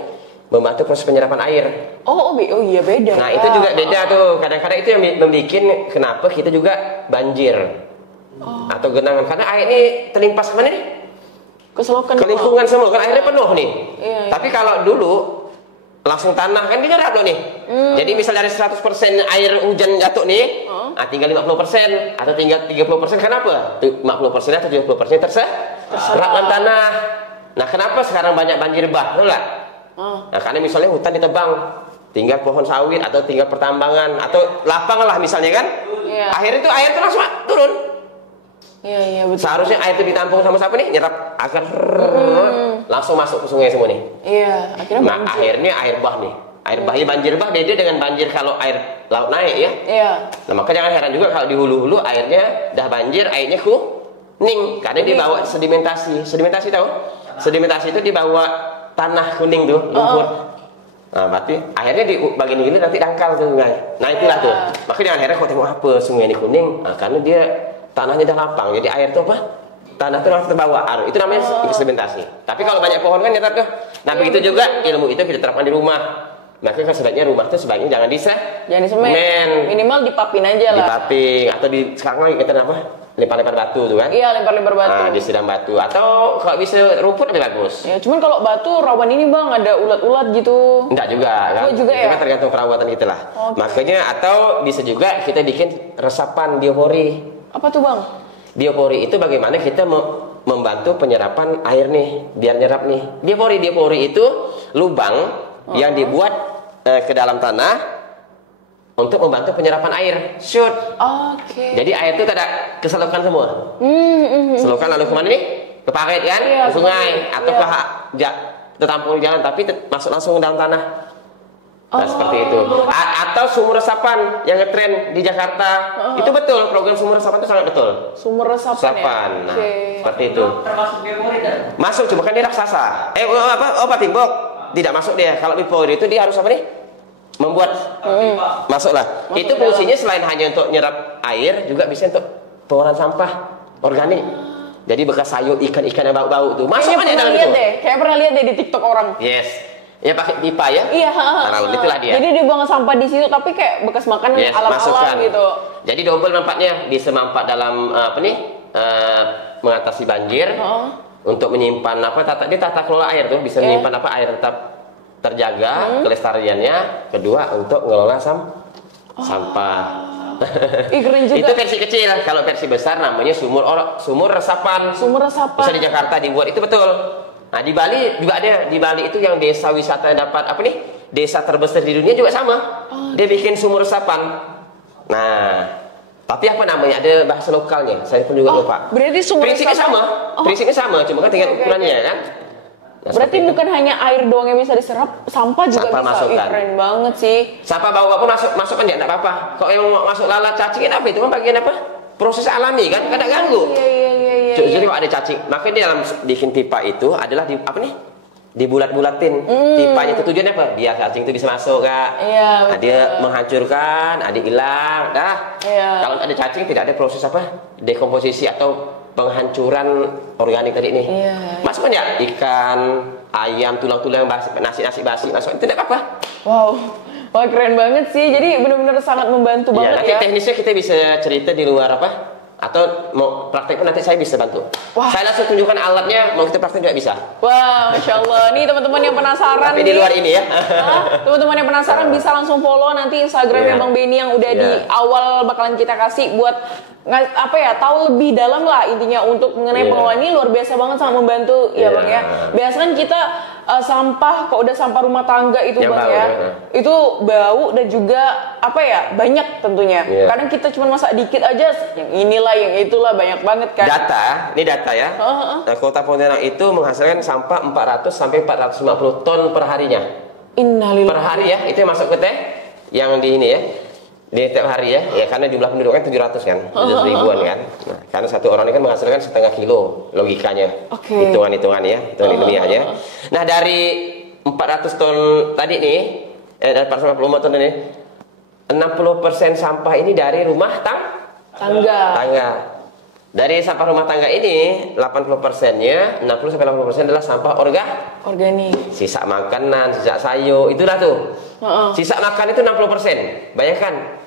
Membantu proses penyerapan air. Oh iya beda. Nah, itu juga beda tuh. Kadang-kadang itu yang membuat kenapa kita juga banjir. atau genangan, karena air ini terlimpas kemana nih? Ke lingkungan semua, kan airnya penuh nih. Iya. Tapi kalau dulu langsung tanah kan dinyerap loh nih. Jadi misal dari 100% air hujan jatuh nih, tinggal 50% atau tinggal 30%, kenapa? 50% atau 70% terserap dalam tanah. Nah, kenapa sekarang banyak banjir bah? Betul nggak? Nah, karena misalnya hutan ditebang, tinggal pohon sawit atau tinggal pertambangan atau lapang lah misalnya kan. Iya. Akhirnya itu air itu langsung turun. Iya, betul. Seharusnya air itu ditampung sama siapa nih? Nyerap agar langsung masuk ke sungai semua nih. Iya, akhirnya banjir. Nah, akhirnya air bah nih. Air bahnya banjir bah beda dengan banjir kalau air laut naik ya. Iya. Nah, maka jangan heran juga kalau di hulu-hulu airnya dah banjir, airnya kuning karena dibawa sedimentasi. Sedimentasi tahu? Sedimentasi itu dibawa tanah kuning tuh, lumpur. Nah, berarti akhirnya di bagian ini nanti dangkal tuh sungai. Nah, itulah tuh. Maka jangan heran kalau tengok apa sungai ini kuning, nah, karena dia tanahnya dah lapang. Jadi air itu apa? Tanah itu langsung terbawa arus. Itu namanya sedimentasi. Tapi kalau banyak pohon kan nyerap tuh. Nah, begitu juga ilmu itu kita terapkan di rumah. Maka kan sebaiknya rumah itu sebaiknya jangan disemen. Minimal dipapin aja lah. Dipaping atau sekarang lagi kita apa? Lempar-lempar batu tuh kan? Iya, lempar-lempar batu. Nah, disiram batu atau kalau bisa rumput lebih bagus. Ya, cuman kalau batu rawan ini Bang, ada ulat-ulat gitu. Enggak juga kan? Oh, juga itu ya? kan tergantung perawatan kita lah. Okay. Makanya atau bisa juga kita bikin resapan biopori. Apa tuh Bang? Biopori itu bagaimana kita membantu penyerapan air nih, biar nyerap nih. Biopori itu lubang yang dibuat ke dalam tanah untuk membantu penyerapan air. Shoot. Oke. Jadi air itu tidak keselokan semua. Selokan lalu kemana nih? Ke parit kan? Iya, ke sungai atau tertampung di jalan, tapi masuk langsung ke dalam tanah. Nah, seperti itu. Atau sumur resapan yang ngetren di Jakarta. Itu betul, program sumur resapan itu sangat betul. Sumur resapan. Nah, Okay. seperti itu. Termasuk biopori kan? Masuk, cuma kan dia raksasa. Apa timbok? Tidak masuk dia. Kalau biopori itu dia harus apa nih? Membuat masuklah. Itu fungsinya selain hanya untuk nyerap air, juga bisa untuk pengolahan sampah organik. Jadi bekas sayur, ikan-ikan yang bau-bau tuh masuk aja dalam itu. Kayak pernah lihat deh di TikTok orang. Yes. Ya pakai pipa ya. Iya. Nah, itulah dia. Jadi dia buang sampah di situ, tapi kayak bekas makanan alam-alam gitu. Jadi double manfaatnya, bisa manfaat dalam mengatasi banjir, untuk menyimpan dia tata kelola air tuh, bisa menyimpan air tetap terjaga kelestariannya. Kedua untuk ngelola sampah. Keren juga. Itu versi kecil. Kalau versi besar namanya sumur resapan. Sumur resapan. Bisa di Jakarta dibuat, itu betul. Nah, di Bali juga ada. Di Bali itu yang desa wisata dapat desa terbesar di dunia juga sama. Dia bikin sumur resapan. Nah, tapi apa namanya? Ada bahasa lokalnya. Saya pun juga lupa. Berarti sumur prinsipnya resapan sama. Prinsipnya sama, cuma kan tinggal ukurannya kan. Nah, berarti bukan hanya air doang yang bisa diserap, sampah juga sampah bisa. masukkan. Keren banget sih. Sampah bau apa masukkan ya, enggak apa-apa. Kalau yang mau masuk lalat cacing apa itu kan bagian apa? Proses alami kan, enggak ada ganggu. Iya. Jadi kalau ada cacing, makanya di dalam bikin pipa itu adalah dibulat-bulatin. Pipanya itu tujuannya apa? Biar cacing itu bisa masuk, Kak. Iya, Nah, dia menghancurkan, ada hilang, dah. Iya. Kalau ada cacing tidak ada proses dekomposisi atau penghancuran organik tadi nih. Iya. Masukkan ya ikan, ayam, tulang-tulang basi, nasi basi, masuk itu tidak apa-apa. Wow. Wah, keren banget sih. Jadi benar-benar sangat membantu banget Nanti ya. teknisnya kita bisa cerita di luar atau mau praktek pun nanti saya bisa bantu. Wah. Saya langsung tunjukkan alatnya, mau kita praktek juga bisa. Wah, Masya Allah. Nih teman-teman yang penasaran. Tapi di luar ini ya. Teman-teman yang penasaran bisa langsung follow nanti Instagramnya Bang Benny yang udah di awal bakalan kita kasih buat tahu lebih dalam lah intinya untuk mengenai pengelolaan ini. Luar biasa banget, sangat membantu ya Bang ya. Biasanya kan kita sampah, kalau udah sampah rumah tangga itu Bang ya, itu bau dan juga banyak tentunya. Kadang kita cuma masak dikit aja, yang inilah yang itulah, banyak banget kan. Ini data ya. Kota Pontianak itu menghasilkan sampah 400 sampai 450 ton per harinya. Innalillahi. Per hari ya, itu yang masuk ke yang di ini ya. Di tiap hari ya, karena jumlah penduduk kan 700 kan, 700 ribuan kan. Nah, karena satu orang ini kan menghasilkan setengah kilo logikanya. Hitungan-hitungan ya, hitungan ilmiahnya. Nah, dari 400 ton tadi nih, dari 450 ton ini, 60% sampah ini dari rumah tangga. Dari sampah rumah tangga ini, 80%-nya, 60 sampai 80% adalah sampah organik. Sisa makanan, sisa sayur, itulah tuh. Sisa makan itu 60%. Bayangkan.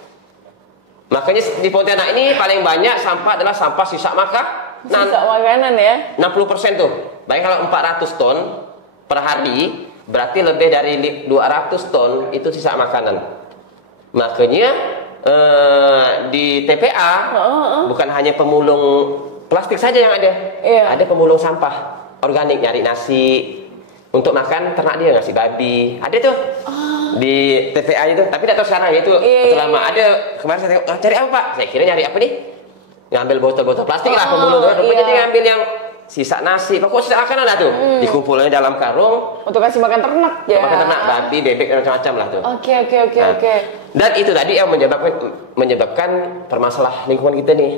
Makanya di Pontianak ini paling banyak sampah adalah sampah sisa makanan. Sisa makanan ya. 60% tuh. Baik kalau 400 ton per hari, berarti lebih dari 200 ton itu sisa makanan. Makanya di TPA bukan hanya pemulung plastik saja yang ada. Ada pemulung sampah organik, nyari nasi untuk makan ternak dia, nasi babi. Ada tuh. Di TPA itu, tapi tidak tahu sekarang itu selama ada. Kemarin saya tengok, cari apa Pak? Saya kira nyari apa nih? Ngambil botol-botol plastik lah pemulung kan. Rupanya dia ngambil yang sisa nasi, pokoknya sisa makanan lah tuh. Dikumpulnya dalam karung untuk kasih makan ternak ya. Makan ternak, babi, bebek dan macam-macam lah tuh. Oke. Dan itu tadi yang menyebabkan permasalahan lingkungan kita nih.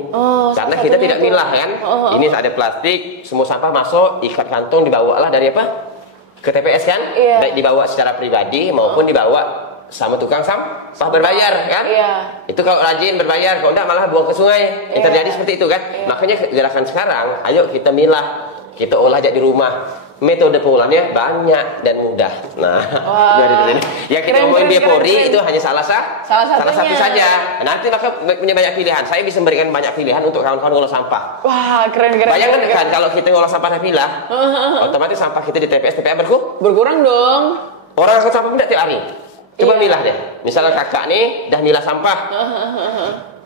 Karena kita tidak milah kan. Ini ada plastik, semua sampah masuk, ikat kantong dibawa lah dari apa? Ke TPS kan, baik dibawa secara pribadi maupun dibawa sama tukang sampah berbayar kan. Itu kalau rajin berbayar, kalau enggak malah buang ke sungai. Yang terjadi seperti itu kan. Makanya gerakan sekarang, ayo kita milah, kita olah aja di rumah. Metode pengolahannya banyak dan mudah. Nah, yang kita ngomongin biopori itu hanya salah satu saja. Nanti maka punya banyak pilihan. Saya bisa memberikan banyak pilihan untuk kawan-kawan ngolah sampah. Wah, keren. Bayangkan kan kalau kita ngolah sampah pilah, otomatis sampah kita di TPA berkurang dong. Orang ke sampah tidak tiap hari. Coba milah deh. Misalnya kakak nih dah milah sampah.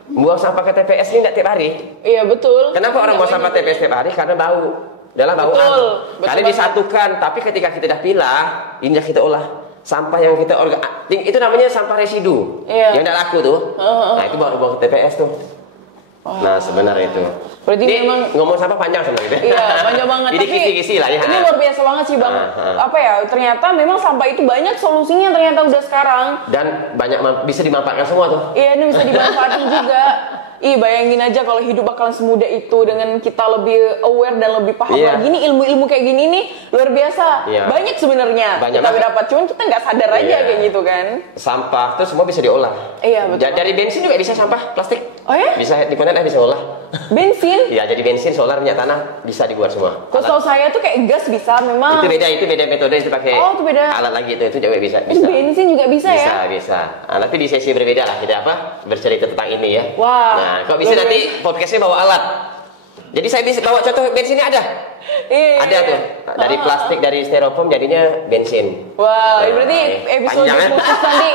Buang sampah ke TPS ini tidak tiap hari. Iya, betul. Kenapa orang buang sampah TPS tiap hari? Karena bau. Dalam bauan. Karena disatukan, tapi ketika kita dah pilah, ini kita olah sampah yang kita itu namanya sampah residu. Yang tidak laku tuh. Nah, itu baru buang ke TPS tuh. Nah, sebenarnya itu. Berarti ini memang ngomong sampah panjang sebenarnya. Iya, panjang banget. Jadi kisi-kisi lah ya. Ini luar biasa banget sih, Bang. Apa ya? Ternyata memang sampah itu banyak solusinya ternyata udah sekarang. Dan banyak bisa dimanfaatkan semua tuh. Iya, ini bisa dimanfaatin juga. Bayangin aja kalau hidup bakalan semudah itu dengan kita lebih aware dan lebih paham lagi nih ilmu-ilmu kayak gini nih luar biasa. Banyak sebenarnya kita dapat, cuman kita nggak sadar aja kayak gitu kan. Sampah tuh semua bisa diolah. Iya, betul. Dari bensin juga bisa sampah plastik. Oh ya? Bisa di mana bisa olah. Bensin? Iya, jadi bensin, solar, minyak tanah bisa dibuat semua. Kalau saya tuh kayak gas bisa memang. Itu beda metode, itu pakai itu beda. alat lagi itu juga bisa. Bensin juga bisa ya? Bisa. Nah, tapi di sesi berbeda lah kita bercerita tentang ini ya. Wah. Nah, kok bisa nanti podcastnya bawa alat. Jadi saya bisa bawa contoh bensinnya ada. Ada tuh. Dari plastik, dari styrofoam jadinya bensin. Wah, berarti episode khusus nanti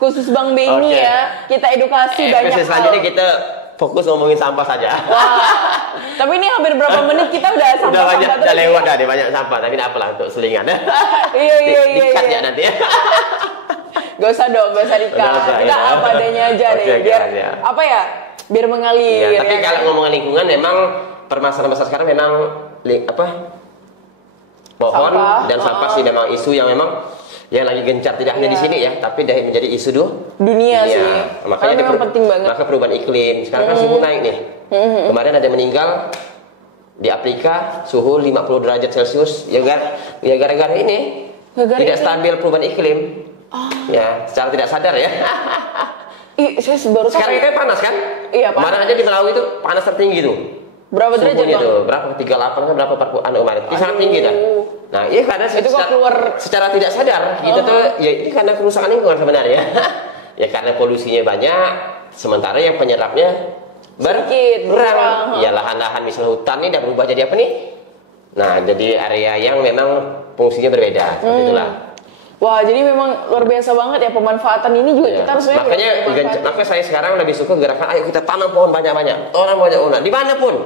khusus Bang Benny ya. Kita edukasi banyak hal. Selanjutnya kita fokus ngomongin sampah saja. Wah. Tapi ini hampir berapa menit kita udah sampah. Udah lewat dah, banyak sampah. Tapi tidak apalah untuk selingan. Iya. Dikat ya nanti ya. Gak usah dikat. Kita apa adanya aja deh. Biar apa ya? Biar mengalir. Tapi kalau ngomongin lingkungan memang permasalahan besar sekarang memang pohon dan sampah sih memang isu yang memang yang lagi gencar tidak hanya di sini ya, tapi dah menjadi isu dunia sih. Makanya memang penting banget. Maka perubahan iklim sekarang kan suhu naik nih. Kemarin ada yang meninggal di Afrika suhu 50 derajat Celcius ya gara-gara ini tidak stabil perubahan iklim. Ya, secara tidak sadar ya. Saya baru tahu. Sekarang itu panas kan? Iya, panas. Kemarin aja di Melawi itu panas tertinggi tuh. Berapa derajat, Bang? Tuh, berapa? 38 kan berapa 40 kemarin. Itu sangat tinggi dah. Nah, iya karena itu secara tidak sadar kita tuh ya ini karena kerusakan lingkungan sebenarnya. Ya karena polusinya banyak, sementara yang penyerapnya berkurang. Ya lahan-lahan misalnya hutan ini udah berubah jadi apa nih? Nah, jadi area yang memang fungsinya berbeda. Seperti itulah. Wah, jadi memang luar biasa banget ya pemanfaatan ini juga kita harus maka saya sekarang lebih suka gerakan ayo kita tanam pohon banyak-banyak. Tanam banyak pohon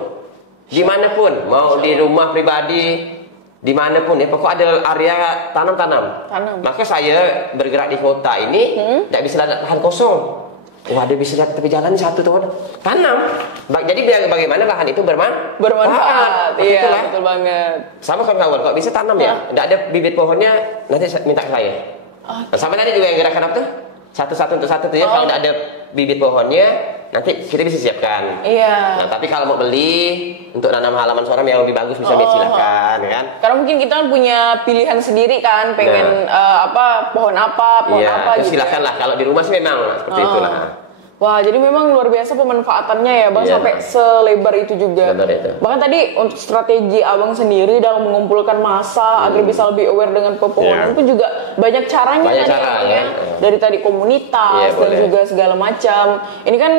dimanapun, mau di rumah pribadi, dimanapun ya, pokok ada area tanam. Maka saya bergerak di kota ini tidak bisa lahan kosong. Wah, dia bisa lihat tepi jalan satu tuh tanam. Jadi bagaimana lahan itu bermanfaat. Iya, betul banget. Sama kawan-kawan, kalau bisa tanam ya. Tidak ada bibit pohonnya, nanti minta ke saya. Nah, sama tadi juga yang gerakan apa tuh? Satu untuk satu tuh ya. Kalau tidak ada bibit pohonnya, nanti kita bisa siapkan. Iya. Nah, tapi kalau mau beli untuk nanam halaman suara yang lebih bagus bisa silakan, kan? Karena mungkin kita punya pilihan sendiri kan, pengen pohon apa gitu. Silakan lah. Kalau di rumah sih memang seperti itulah. Wah, jadi memang luar biasa pemanfaatannya ya Bang, Iya. sampai selebar itu juga. Benar itu. Bahkan tadi untuk strategi Abang sendiri dalam mengumpulkan massa agar bisa lebih aware dengan pepohonan Iya. pun juga banyak caranya Banyak tadi cara, Bang, ya. Dari tadi komunitas Iya, dan boleh. juga segala macam. Ini kan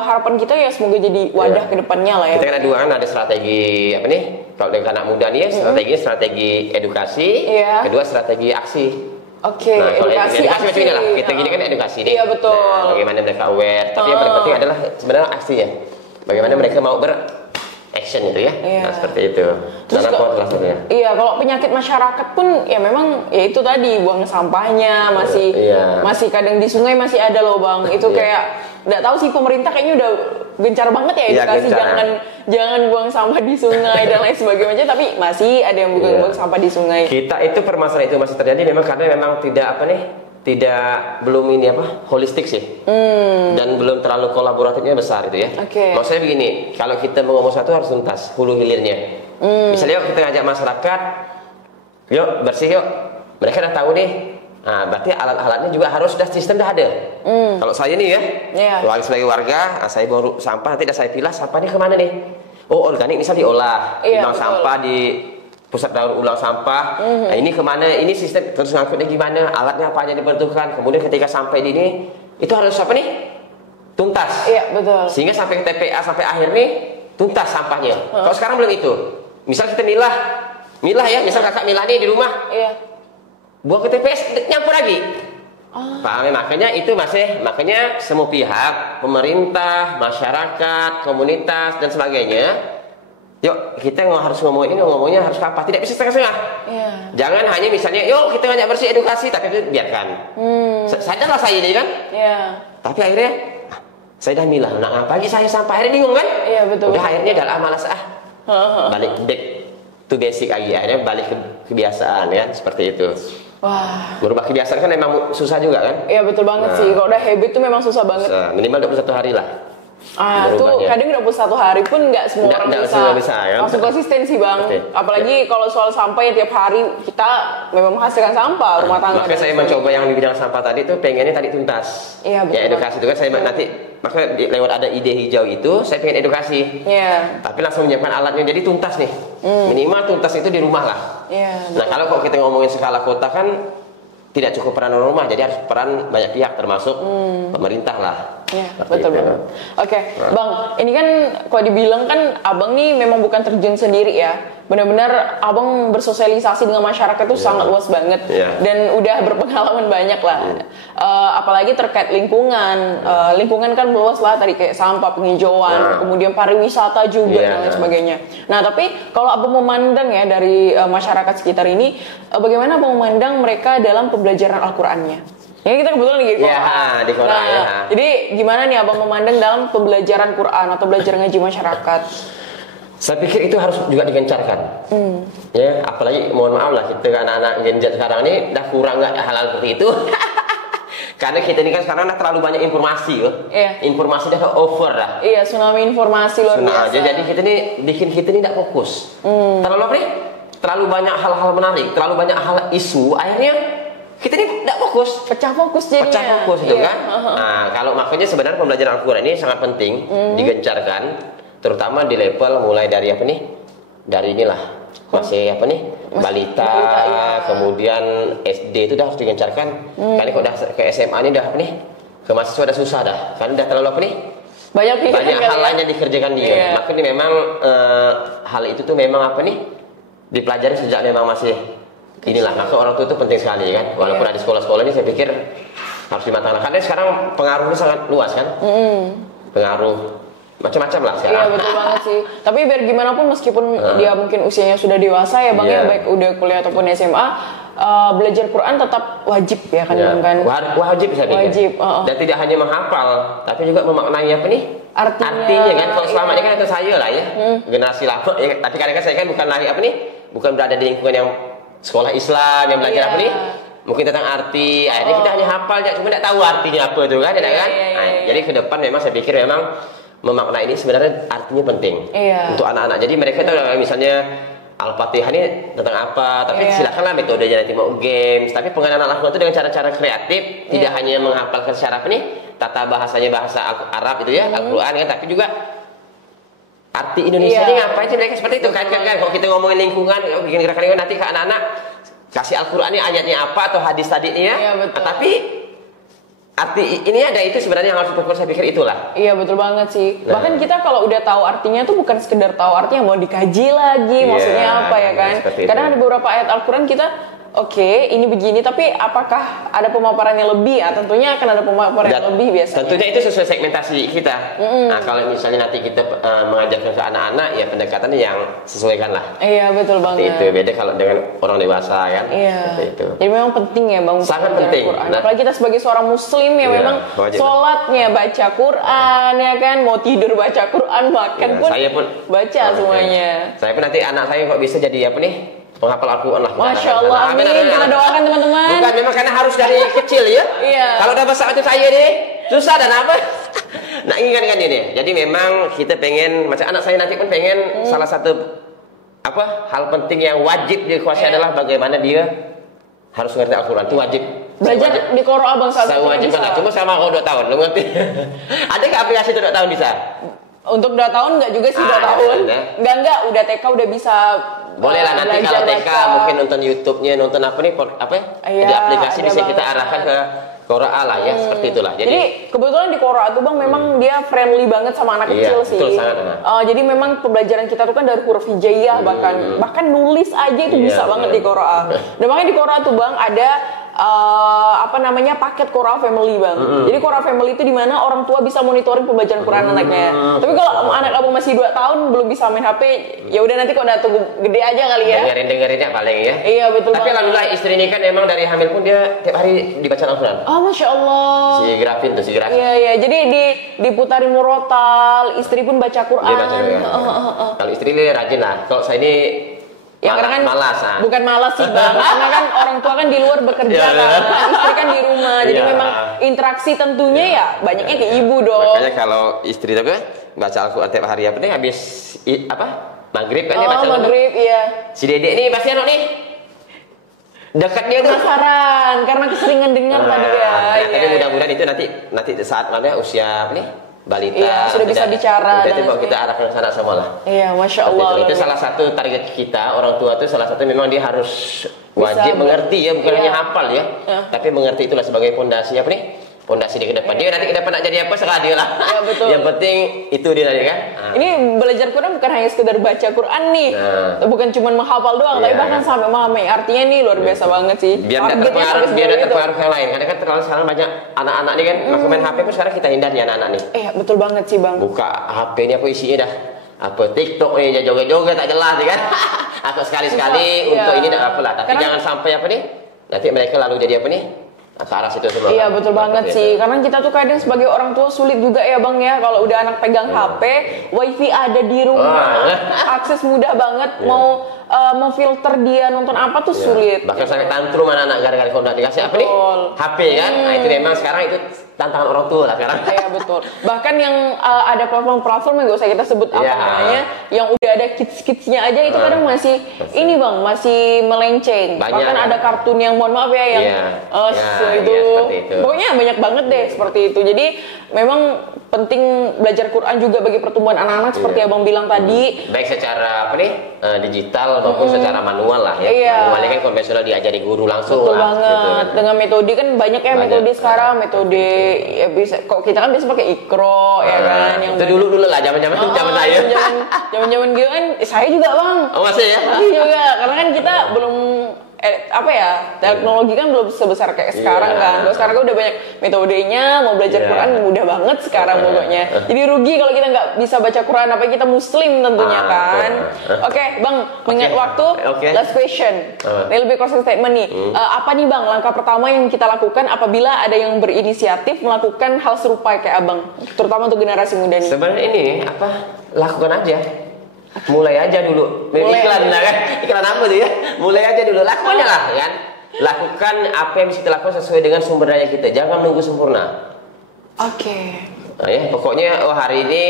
harapan kita ya semoga jadi wadah Iya. ke depannya lah ya. Kita kan ada dua kan, ada strategi apa nih? Kalau dengan anak muda nih, strategi edukasi, Iya. kedua strategi aksi. Oke, Nah, kalau edukasi macam ini lah. Kita Heeh. gini kan edukasi nih. Iya, betul. Nah, bagaimana mereka aware. Tapi yang paling penting adalah sebenarnya aksi ya. Bagaimana mereka mau action itu ya. Iya. Nah, seperti itu. Terus Salah kok- kuat rasanya. Iya, kalau penyakit masyarakat pun ya memang ya itu tadi buang sampahnya masih Iya. masih kadang di sungai masih ada loh Bang. Itu Iya. kayak nggak tahu sih pemerintah kayaknya udah gencar banget ya Iya, edukasi gencar. jangan buang sampah di sungai dan lain sebagainya, tapi masih ada yang Iya. buang sampah di sungai. Kita itu permasalahan itu masih terjadi memang karena memang tidak belum ini holistik sih, dan belum terlalu kolaboratifnya besar itu ya. Oke. Maksudnya begini, kalau kita mau ngomong satu harus tuntas hulu hilirnya. Misalnya yuk kita ngajak masyarakat, yuk bersih yuk, mereka udah tahu nih. Nah, berarti alat-alatnya juga harus sudah sistem dah ada. Kalau saya nih ya, Iya. sebagai warga, saya baru sampah nanti dah saya pilah sampahnya kemana nih? Oh, organik misal diolah, Iya, bank betul. sampah di pusat daur ulang sampah. Nah, ini kemana? Ini sistem terus ngangkutnya gimana? Alatnya apa aja dibutuhkan? Kemudian ketika sampai di ini itu harus tuntas. Iya, betul. Sehingga sampai ke TPA sampai akhir nih tuntas sampahnya. Kalau sekarang belum itu. Misal kita milah ya. Misal kakak milah nih di rumah, Iya. buang ke TPS nyampur lagi. Paham ya? Makanya semua pihak, pemerintah, masyarakat, komunitas dan sebagainya. Yuk kita ngomongnya harus apa? Tidak bisa setengah-setengah. Iya. Jangan hanya misalnya, yuk kita ngajak bersih edukasi, tapi itu biarkan. Sadarlah saya ini kan. Iya. Tapi akhirnya saya dah milah, nak apa lagi saya sampai akhirnya bingung kan? Iya, betul. Udah akhirnya dah malas balik back to basic lagi, akhirnya balik ke kebiasaan ya seperti itu. Wah. Berubah kebiasaan kan memang susah juga kan? Iya betul banget Nah. sih. Kalau udah habit tuh memang susah banget. Minimal 21 hari lah. Tuh berubahnya. kadang 21 hari pun nggak semua orang Nggak bisa, semua bisa, ya. langsung konsistensi Bang. Oke. Apalagi kalau soal sampah yang tiap hari kita memang menghasilkan sampah rumah tangga. Makanya dan saya sebagainya. mencoba yang di bidang sampah tadi tuh pengennya tadi tuntas. Iya, betul Ya edukasi itu kan saya nanti makanya lewat ada ide hijau itu saya pengen edukasi. Iya. Tapi langsung menyiapkan alatnya jadi tuntas nih. Minimal tuntas itu di rumah lah. Iya. Nah kalau kok kita ngomongin skala kota kan tidak cukup peran rumah, jadi harus peran banyak pihak termasuk pemerintah lah. Iya, Seperti betul itu. banget. Oke, Bang, ini kan kalau dibilang kan Abang nih memang bukan terjun sendiri ya. Benar-benar Abang bersosialisasi dengan masyarakat itu sangat luas banget Iya. dan udah berpengalaman banyak lah. Apalagi terkait lingkungan. Lingkungan kan luas lah tadi kayak sampah, penghijauan, kemudian pariwisata juga Iya. dan lain sebagainya. Nah, tapi kalau Abang memandang ya dari masyarakat sekitar ini, bagaimana Abang memandang mereka dalam pembelajaran Al-Qur'annya? Ya kita kebetulan lagi Ya, di Quran, Nah, ya. jadi gimana nih Abang memandang dalam pembelajaran Quran atau belajar ngaji masyarakat? Saya pikir itu harus juga digencarkan. Ya, apalagi mohon maaf lah kita anak-anak Gen Z sekarang ini dah kurang nggak hal-hal seperti itu. Karena kita ini kan sekarang dah terlalu banyak informasi loh. Iya. Informasi dah over dah. Iya, tsunami informasi luar biasa. Jadi kita ini bikin kita ini tidak fokus. Terlalu apa nih? Terlalu banyak hal-hal menarik, terlalu banyak hal isu. Akhirnya kita ini tidak fokus. Pecah fokus jadinya. Pecah fokus itu Iya. kan. Nah, kalau makanya sebenarnya pembelajaran Al-Quran ini sangat penting digencarkan, terutama di level mulai dari apa nih? Dari inilah masih apa nih? Balita, iya. kemudian SD itu dah harus digencarkan. Karena kalau udah ke SMA ini dah apa nih? Ke mahasiswa udah susah dah. Karena udah terlalu apa nih? Banyak pikiran Banyak kali hal ya. lain yang dikerjakan dia. Iya. Makanya memang hal itu tuh memang apa nih? Dipelajari sejak memang masih inilah. Maka orang tua itu penting sekali kan. Walaupun Iya. ada sekolah-sekolah ini saya pikir harus dimatangkan. Karena sekarang pengaruhnya sangat luas kan. Pengaruh macam-macam lah Iya sekarang. betul banget sih. Tapi biar gimana pun meskipun dia mungkin usianya sudah dewasa ya Bang Iya. ya, baik udah kuliah ataupun SMA, belajar Quran tetap wajib ya kan Ya, Bang kan? wajib saya pikir. Wajib, Dan tidak hanya menghafal, tapi juga memaknai apa nih? Artinya, kan. Kalau selama iya. ini kan itu saya lah ya, generasi lama. Ya, tapi kadang-kadang saya kan bukan lagi apa nih? Bukan berada di lingkungan yang sekolah Islam yang belajar Iya. apa nih? Mungkin tentang arti. Akhirnya kita hanya hafal aja, cuma tidak tahu artinya apa itu kan, tidak kan? iya, Nah, iya. Jadi ke depan memang saya pikir memang memaknai ini sebenarnya artinya penting Iya. untuk anak-anak. Jadi mereka itu misalnya Al-Fatihah ini tentang apa, tapi Iya. silakanlah metodenya nanti mau games, tapi pengenalan Al-Quran itu dengan cara-cara kreatif, tidak Iya. hanya menghafalkan secara apa nih, tata bahasanya bahasa Arab itu ya, Al-Quran kan, tapi juga arti Indonesia ini ngapain sih mereka seperti itu kan? Kalau kita ngomongin lingkungan, bikin gerakan lingkungan, nanti ke anak-anak kasih Al-Quran ini ayatnya apa atau hadis tadi ini ya, tapi arti ini ada itu sebenarnya yang harus saya pikir itulah. Iya betul banget sih. Bahkan kita kalau udah tahu artinya tuh bukan sekedar tahu artinya, mau dikaji lagi maksudnya apa ya kan. Kadang ada beberapa ayat Al-Quran kita ini begini, tapi apakah ada pemaparannya lebih? Ya tentunya akan ada pemaparan yang lebih biasanya. Tentunya itu sesuai segmentasi kita. Nah kalau misalnya nanti kita mengajarkan ke anak-anak, ya pendekatannya yang sesuaikan lah. Iya betul banget. Itu beda kalau dengan orang dewasa kan. Iya. Itu. Jadi memang penting ya bang. Sangat penting. Nah, apalagi kita sebagai seorang Muslim ya memang sholatnya baca Quran ya kan, mau tidur baca Quran, makan pun saya pun baca semuanya. Saya pun nanti anak saya kok bisa jadi apa nih? Penghafal Al-Quran lah. Masya Allah, amin. Kita doakan teman-teman. Bukan, memang karena harus dari kecil ya. Iya. Kalau udah besar itu saya nih, susah dan apa. Nah ingat ini. Jadi memang kita pengen, macam anak saya nanti pun pengen salah satu hal penting yang wajib dikuasai adalah bagaimana dia harus ngerti Al-Quran. Itu wajib. Belajar di Qur'an abang saat saya wajib banget. Cuma sama kalau 2 tahun, lo ngerti? Ada nggak aplikasi itu 2 tahun bisa? Untuk 2 tahun nggak juga sih 2 tahun. Enggak, udah TK udah bisa. Boleh lah nanti kalau TK mungkin nonton YouTube-nya, nonton apa nih di aplikasi bisa kita arahkan ke Qur'an lah ya, seperti itulah. Jadi kebetulan di Qur'an tuh bang memang dia friendly banget sama anak kecil sih. Betul, sangat. Jadi memang pembelajaran kita tuh kan dari huruf hijaiyah bahkan nulis aja itu bisa banget di Qur'an. Dan makanya di Qur'an tuh bang ada paket Qur'an Family bang. Jadi Qur'an Family itu dimana orang tua bisa monitoring pembacaan Qur'an anaknya. Tapi kalau anak abang masih 2 tahun belum bisa main HP, ya udah nanti kok udah tunggu gede aja kali ya. Dengerinnya paling ya. Iya betul. Tapi alhamdulillah istri ini kan memang dari hamil pun dia tiap hari dibaca Al-Quran. Oh Masya Allah. Si Grafin. Iya. Jadi diputarin murotal, istri pun baca Qur'an. Dia baca Qur'an. Kalau istri ini rajin lah. Kalau saya ini ya karena kan malas. Bukan malas sih bang, karena kan orang tua kan di luar bekerja kan, istri kan di rumah, jadi memang interaksi tentunya ya banyaknya ke ibu dong. Makanya kalau istri baca Al-Quran tiap hari habis maghrib kan dia baca maghrib iya. Si Dedek nih pasti nih dekat dia tuh penasaran karena keseringan dengar tadi ya. Tapi mudah-mudahan itu nanti saat usia balita sudah bisa bicara dan kita arahkan ke sana semua lah. Iya, Masya Allah. Itu salah satu target kita, orang tua itu salah satu memang dia harus wajib mengerti ya, bukan hanya hafal ya, tapi mengerti itulah sebagai fondasi fondasi dia ke depan. Dia nanti ke depan nak jadi apa serah dia lah. Ya, betul. Yang penting itu dia tadi kan. Ini belajar Quran bukan hanya sekedar baca Quran nih. Bukan cuma menghafal doang, tapi bahkan sampai memahami artinya nih luar biasa banget sih. Biar tidak terpengaruh yang lain. Karena kan terlalu sekarang banyak anak-anak nih kan main HP pun sekarang kita hindari anak-anak nih. Betul banget sih bang. Buka HP ini apa isinya dah. Apa TikTok nih joget-joget tak jelas kan. Aku sekali-sekali untuk ini tak apalah. Tapi jangan sampai nanti mereka lalu jadi ke arah situ semua. Iya betul banget sih. Karena kita tuh kadang sebagai orang tua sulit juga ya bang ya. Kalau udah anak pegang HP, wifi ada di rumah, akses mudah banget. Mau memfilter dia nonton apa tuh sulit. Bahkan sampai tantrum anak-anak gara-gara kalau nggak dikasih HP kan. Nah itu memang sekarang itu tantangan orang tua lah sekarang. Iya betul. Bahkan yang ada platform-platform yang gak usah kita sebut apa namanya, yang udah ada kids-kidsnya aja itu kadang masih masih melenceng. Banyak, bahkan ada kartun yang mohon maaf ya yang itu. Pokoknya banyak banget deh seperti itu. Jadi memang penting belajar Quran juga bagi pertumbuhan anak-anak seperti abang bilang tadi. Baik secara digital maupun secara manual lah ya. Manualnya kan konvensional diajari guru langsung. Betul banget. Gitu. Dengan metode kan banyak ya metode sekarang, metode ya bisa kok kita kan bisa pakai Iqra ya kan yang itu dulu lah zaman saya. Zaman gitu kan saya juga bang. Oh masih ya? Masih juga karena kan kita belum teknologi kan belum sebesar kayak sekarang kan. Kalau sekarang kan udah banyak metodenya, mau belajar Quran mudah banget sekarang pokoknya. Jadi rugi kalau kita nggak bisa baca Quran, apa kita muslim tentunya kan. Oke, bang, mengingat waktu, last question. Ini lebih closing statement nih. Apa nih bang langkah pertama yang kita lakukan apabila ada yang berinisiatif melakukan hal serupa kayak abang, terutama untuk generasi muda nih? Sebenarnya ini lakukan aja. Mulai aja dulu. Iklan lah kan. Iklan apa tuh ya? Mulai aja dulu. Lakukannya lah kan. Lakukan apa yang bisa kita lakukan sesuai dengan sumber daya kita. Jangan nunggu sempurna. Oke. Nah, ya, pokoknya hari ini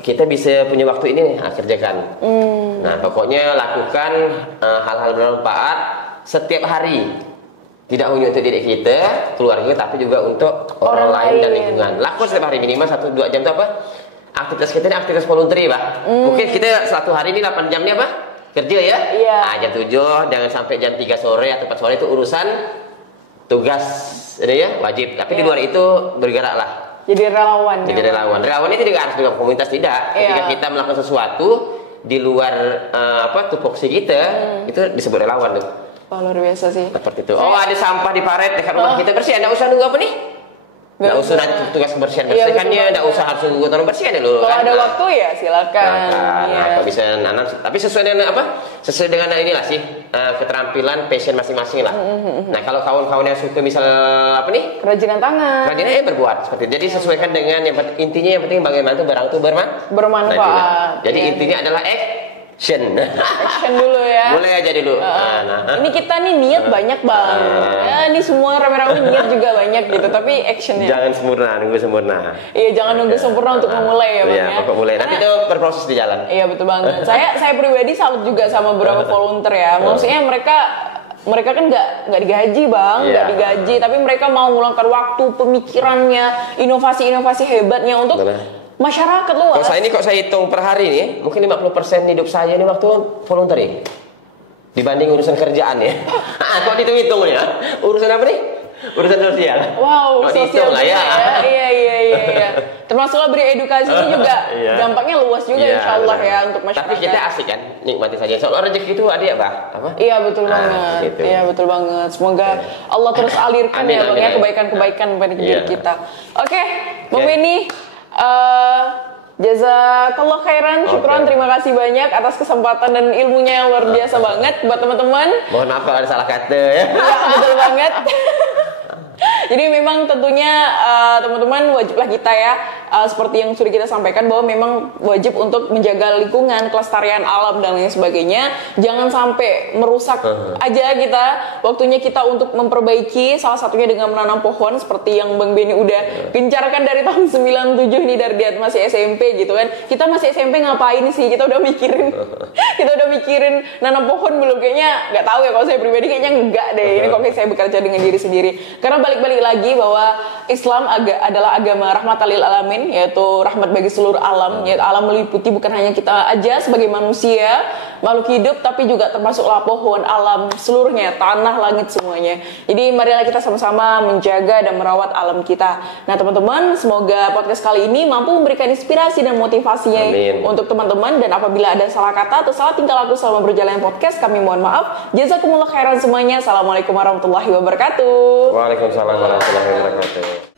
kita bisa punya waktu ini nih, kerjakan. Nah, pokoknya lakukan hal-hal bermanfaat setiap hari. Tidak hanya untuk diri kita, keluarga, tapi juga untuk orang lain dan lingkungan. Lakukan setiap hari minimal 1-2 jam itu apa? Aktivitas kita ini aktivitas voluntary, Pak. Mungkin kita satu hari ini 8 jam nih, Pak. Kerja ya? Iya. Nah, jam 7, jangan sampai jam 3 sore atau 4 sore itu urusan tugas ini ya, wajib. Tapi di luar itu bergeraklah. Jadi relawan. Jadi relawan. Relawan itu tidak harus dengan komunitas, tidak. Ketika kita melakukan sesuatu di luar tupoksi kita, itu disebut relawan tuh. Wah, luar biasa sih. Seperti itu. Oh, ada sampah di paret dekat rumah kita bersih. Nggak usah nunggu apa nih? Nggak usah tugas kebersihan-bersihkannya. Nggak usah harus nunggu orang bersih dulu. Kalau ada waktu ya silakan. Nah, bisa nanam. Tapi sesuai dengan apa? Sesuai dengan inilah sih keterampilan, passion masing-masing lah. Nah, kalau kawan-kawan yang suka misal apa nih? Kerajinan tangan. Kerajinan berbuat seperti itu. Jadi sesuaikan dengan intinya yang penting bagaimana tuh barang itu bermanfaat. Jadi intinya adalah action dulu ya. Mulai aja dulu. Ini kita nih niat banyak bang. Ini semua rame-rame niat juga banyak gitu. Tapi actionnya. Jangan sempurna, nunggu sempurna. Iya, jangan nunggu sempurna untuk memulai ya bang. Iya, pokok mulai. Nanti itu berproses di jalan. Iya betul banget. saya pribadi salut juga sama beberapa volunteer ya. Maksudnya mereka kan nggak digaji bang, nggak digaji. Tapi mereka mau meluangkan waktu, pemikirannya, inovasi-inovasi hebatnya untuk masyarakat luas. Kalau saya hitung per hari nih, mungkin 50% hidup saya ini waktu voluntary dibanding urusan kerjaan ya. Kok dihitung-hitung ya? Urusan apa nih? Urusan sosial. Wow, sosial lah ya. Iya. Termasuklah beri edukasi ini juga dampaknya luas juga insya Allah ya untuk masyarakat. Tapi kita asik kan, nikmati saja. Soalnya rezeki itu ada ya, Bah? Apa? Iya betul banget. Gitu. Iya betul banget. Semoga Allah terus alirkan ya bang ya kebaikan-kebaikan pada diri kita. Oke, Bang Benny. Jazakallah khairan, syukran, terima kasih banyak atas kesempatan dan ilmunya yang luar biasa banget buat teman-teman. Mohon maaf kalau ada salah kata ya. Iya betul banget. Jadi memang tentunya teman-teman wajiblah kita ya seperti yang sudah kita sampaikan bahwa memang wajib untuk menjaga lingkungan, kelestarian alam dan lain sebagainya. Jangan sampai merusak aja kita waktunya kita untuk memperbaiki, salah satunya dengan menanam pohon seperti yang Bang Benny udah gencarkan dari tahun 97 nih, dari dia masih SMP gitu kan. Kita masih SMP ngapain sih? Kita udah mikirin nanam pohon belum? Kayaknya nggak tahu ya, kalau saya pribadi kayaknya enggak deh. Ini kok kayak saya bekerja dengan diri sendiri. Karena balik lagi bahwa Islam adalah agama rahmatan lil alamin, yaitu rahmat bagi seluruh alam. Yaitu alam meliputi bukan hanya kita aja sebagai manusia, makhluk hidup, tapi juga termasuklah pohon, alam seluruhnya, tanah, langit semuanya. Jadi marilah kita sama-sama menjaga dan merawat alam kita. Nah teman-teman, semoga podcast kali ini mampu memberikan inspirasi dan motivasinya untuk teman-teman. Dan apabila ada salah kata atau salah tingkah laku selama berjalan podcast, kami mohon maaf. Jazakumullah khairan semuanya. Assalamualaikum warahmatullahi wabarakatuh. Waalaikumsalam warahmatullahi wabarakatuh.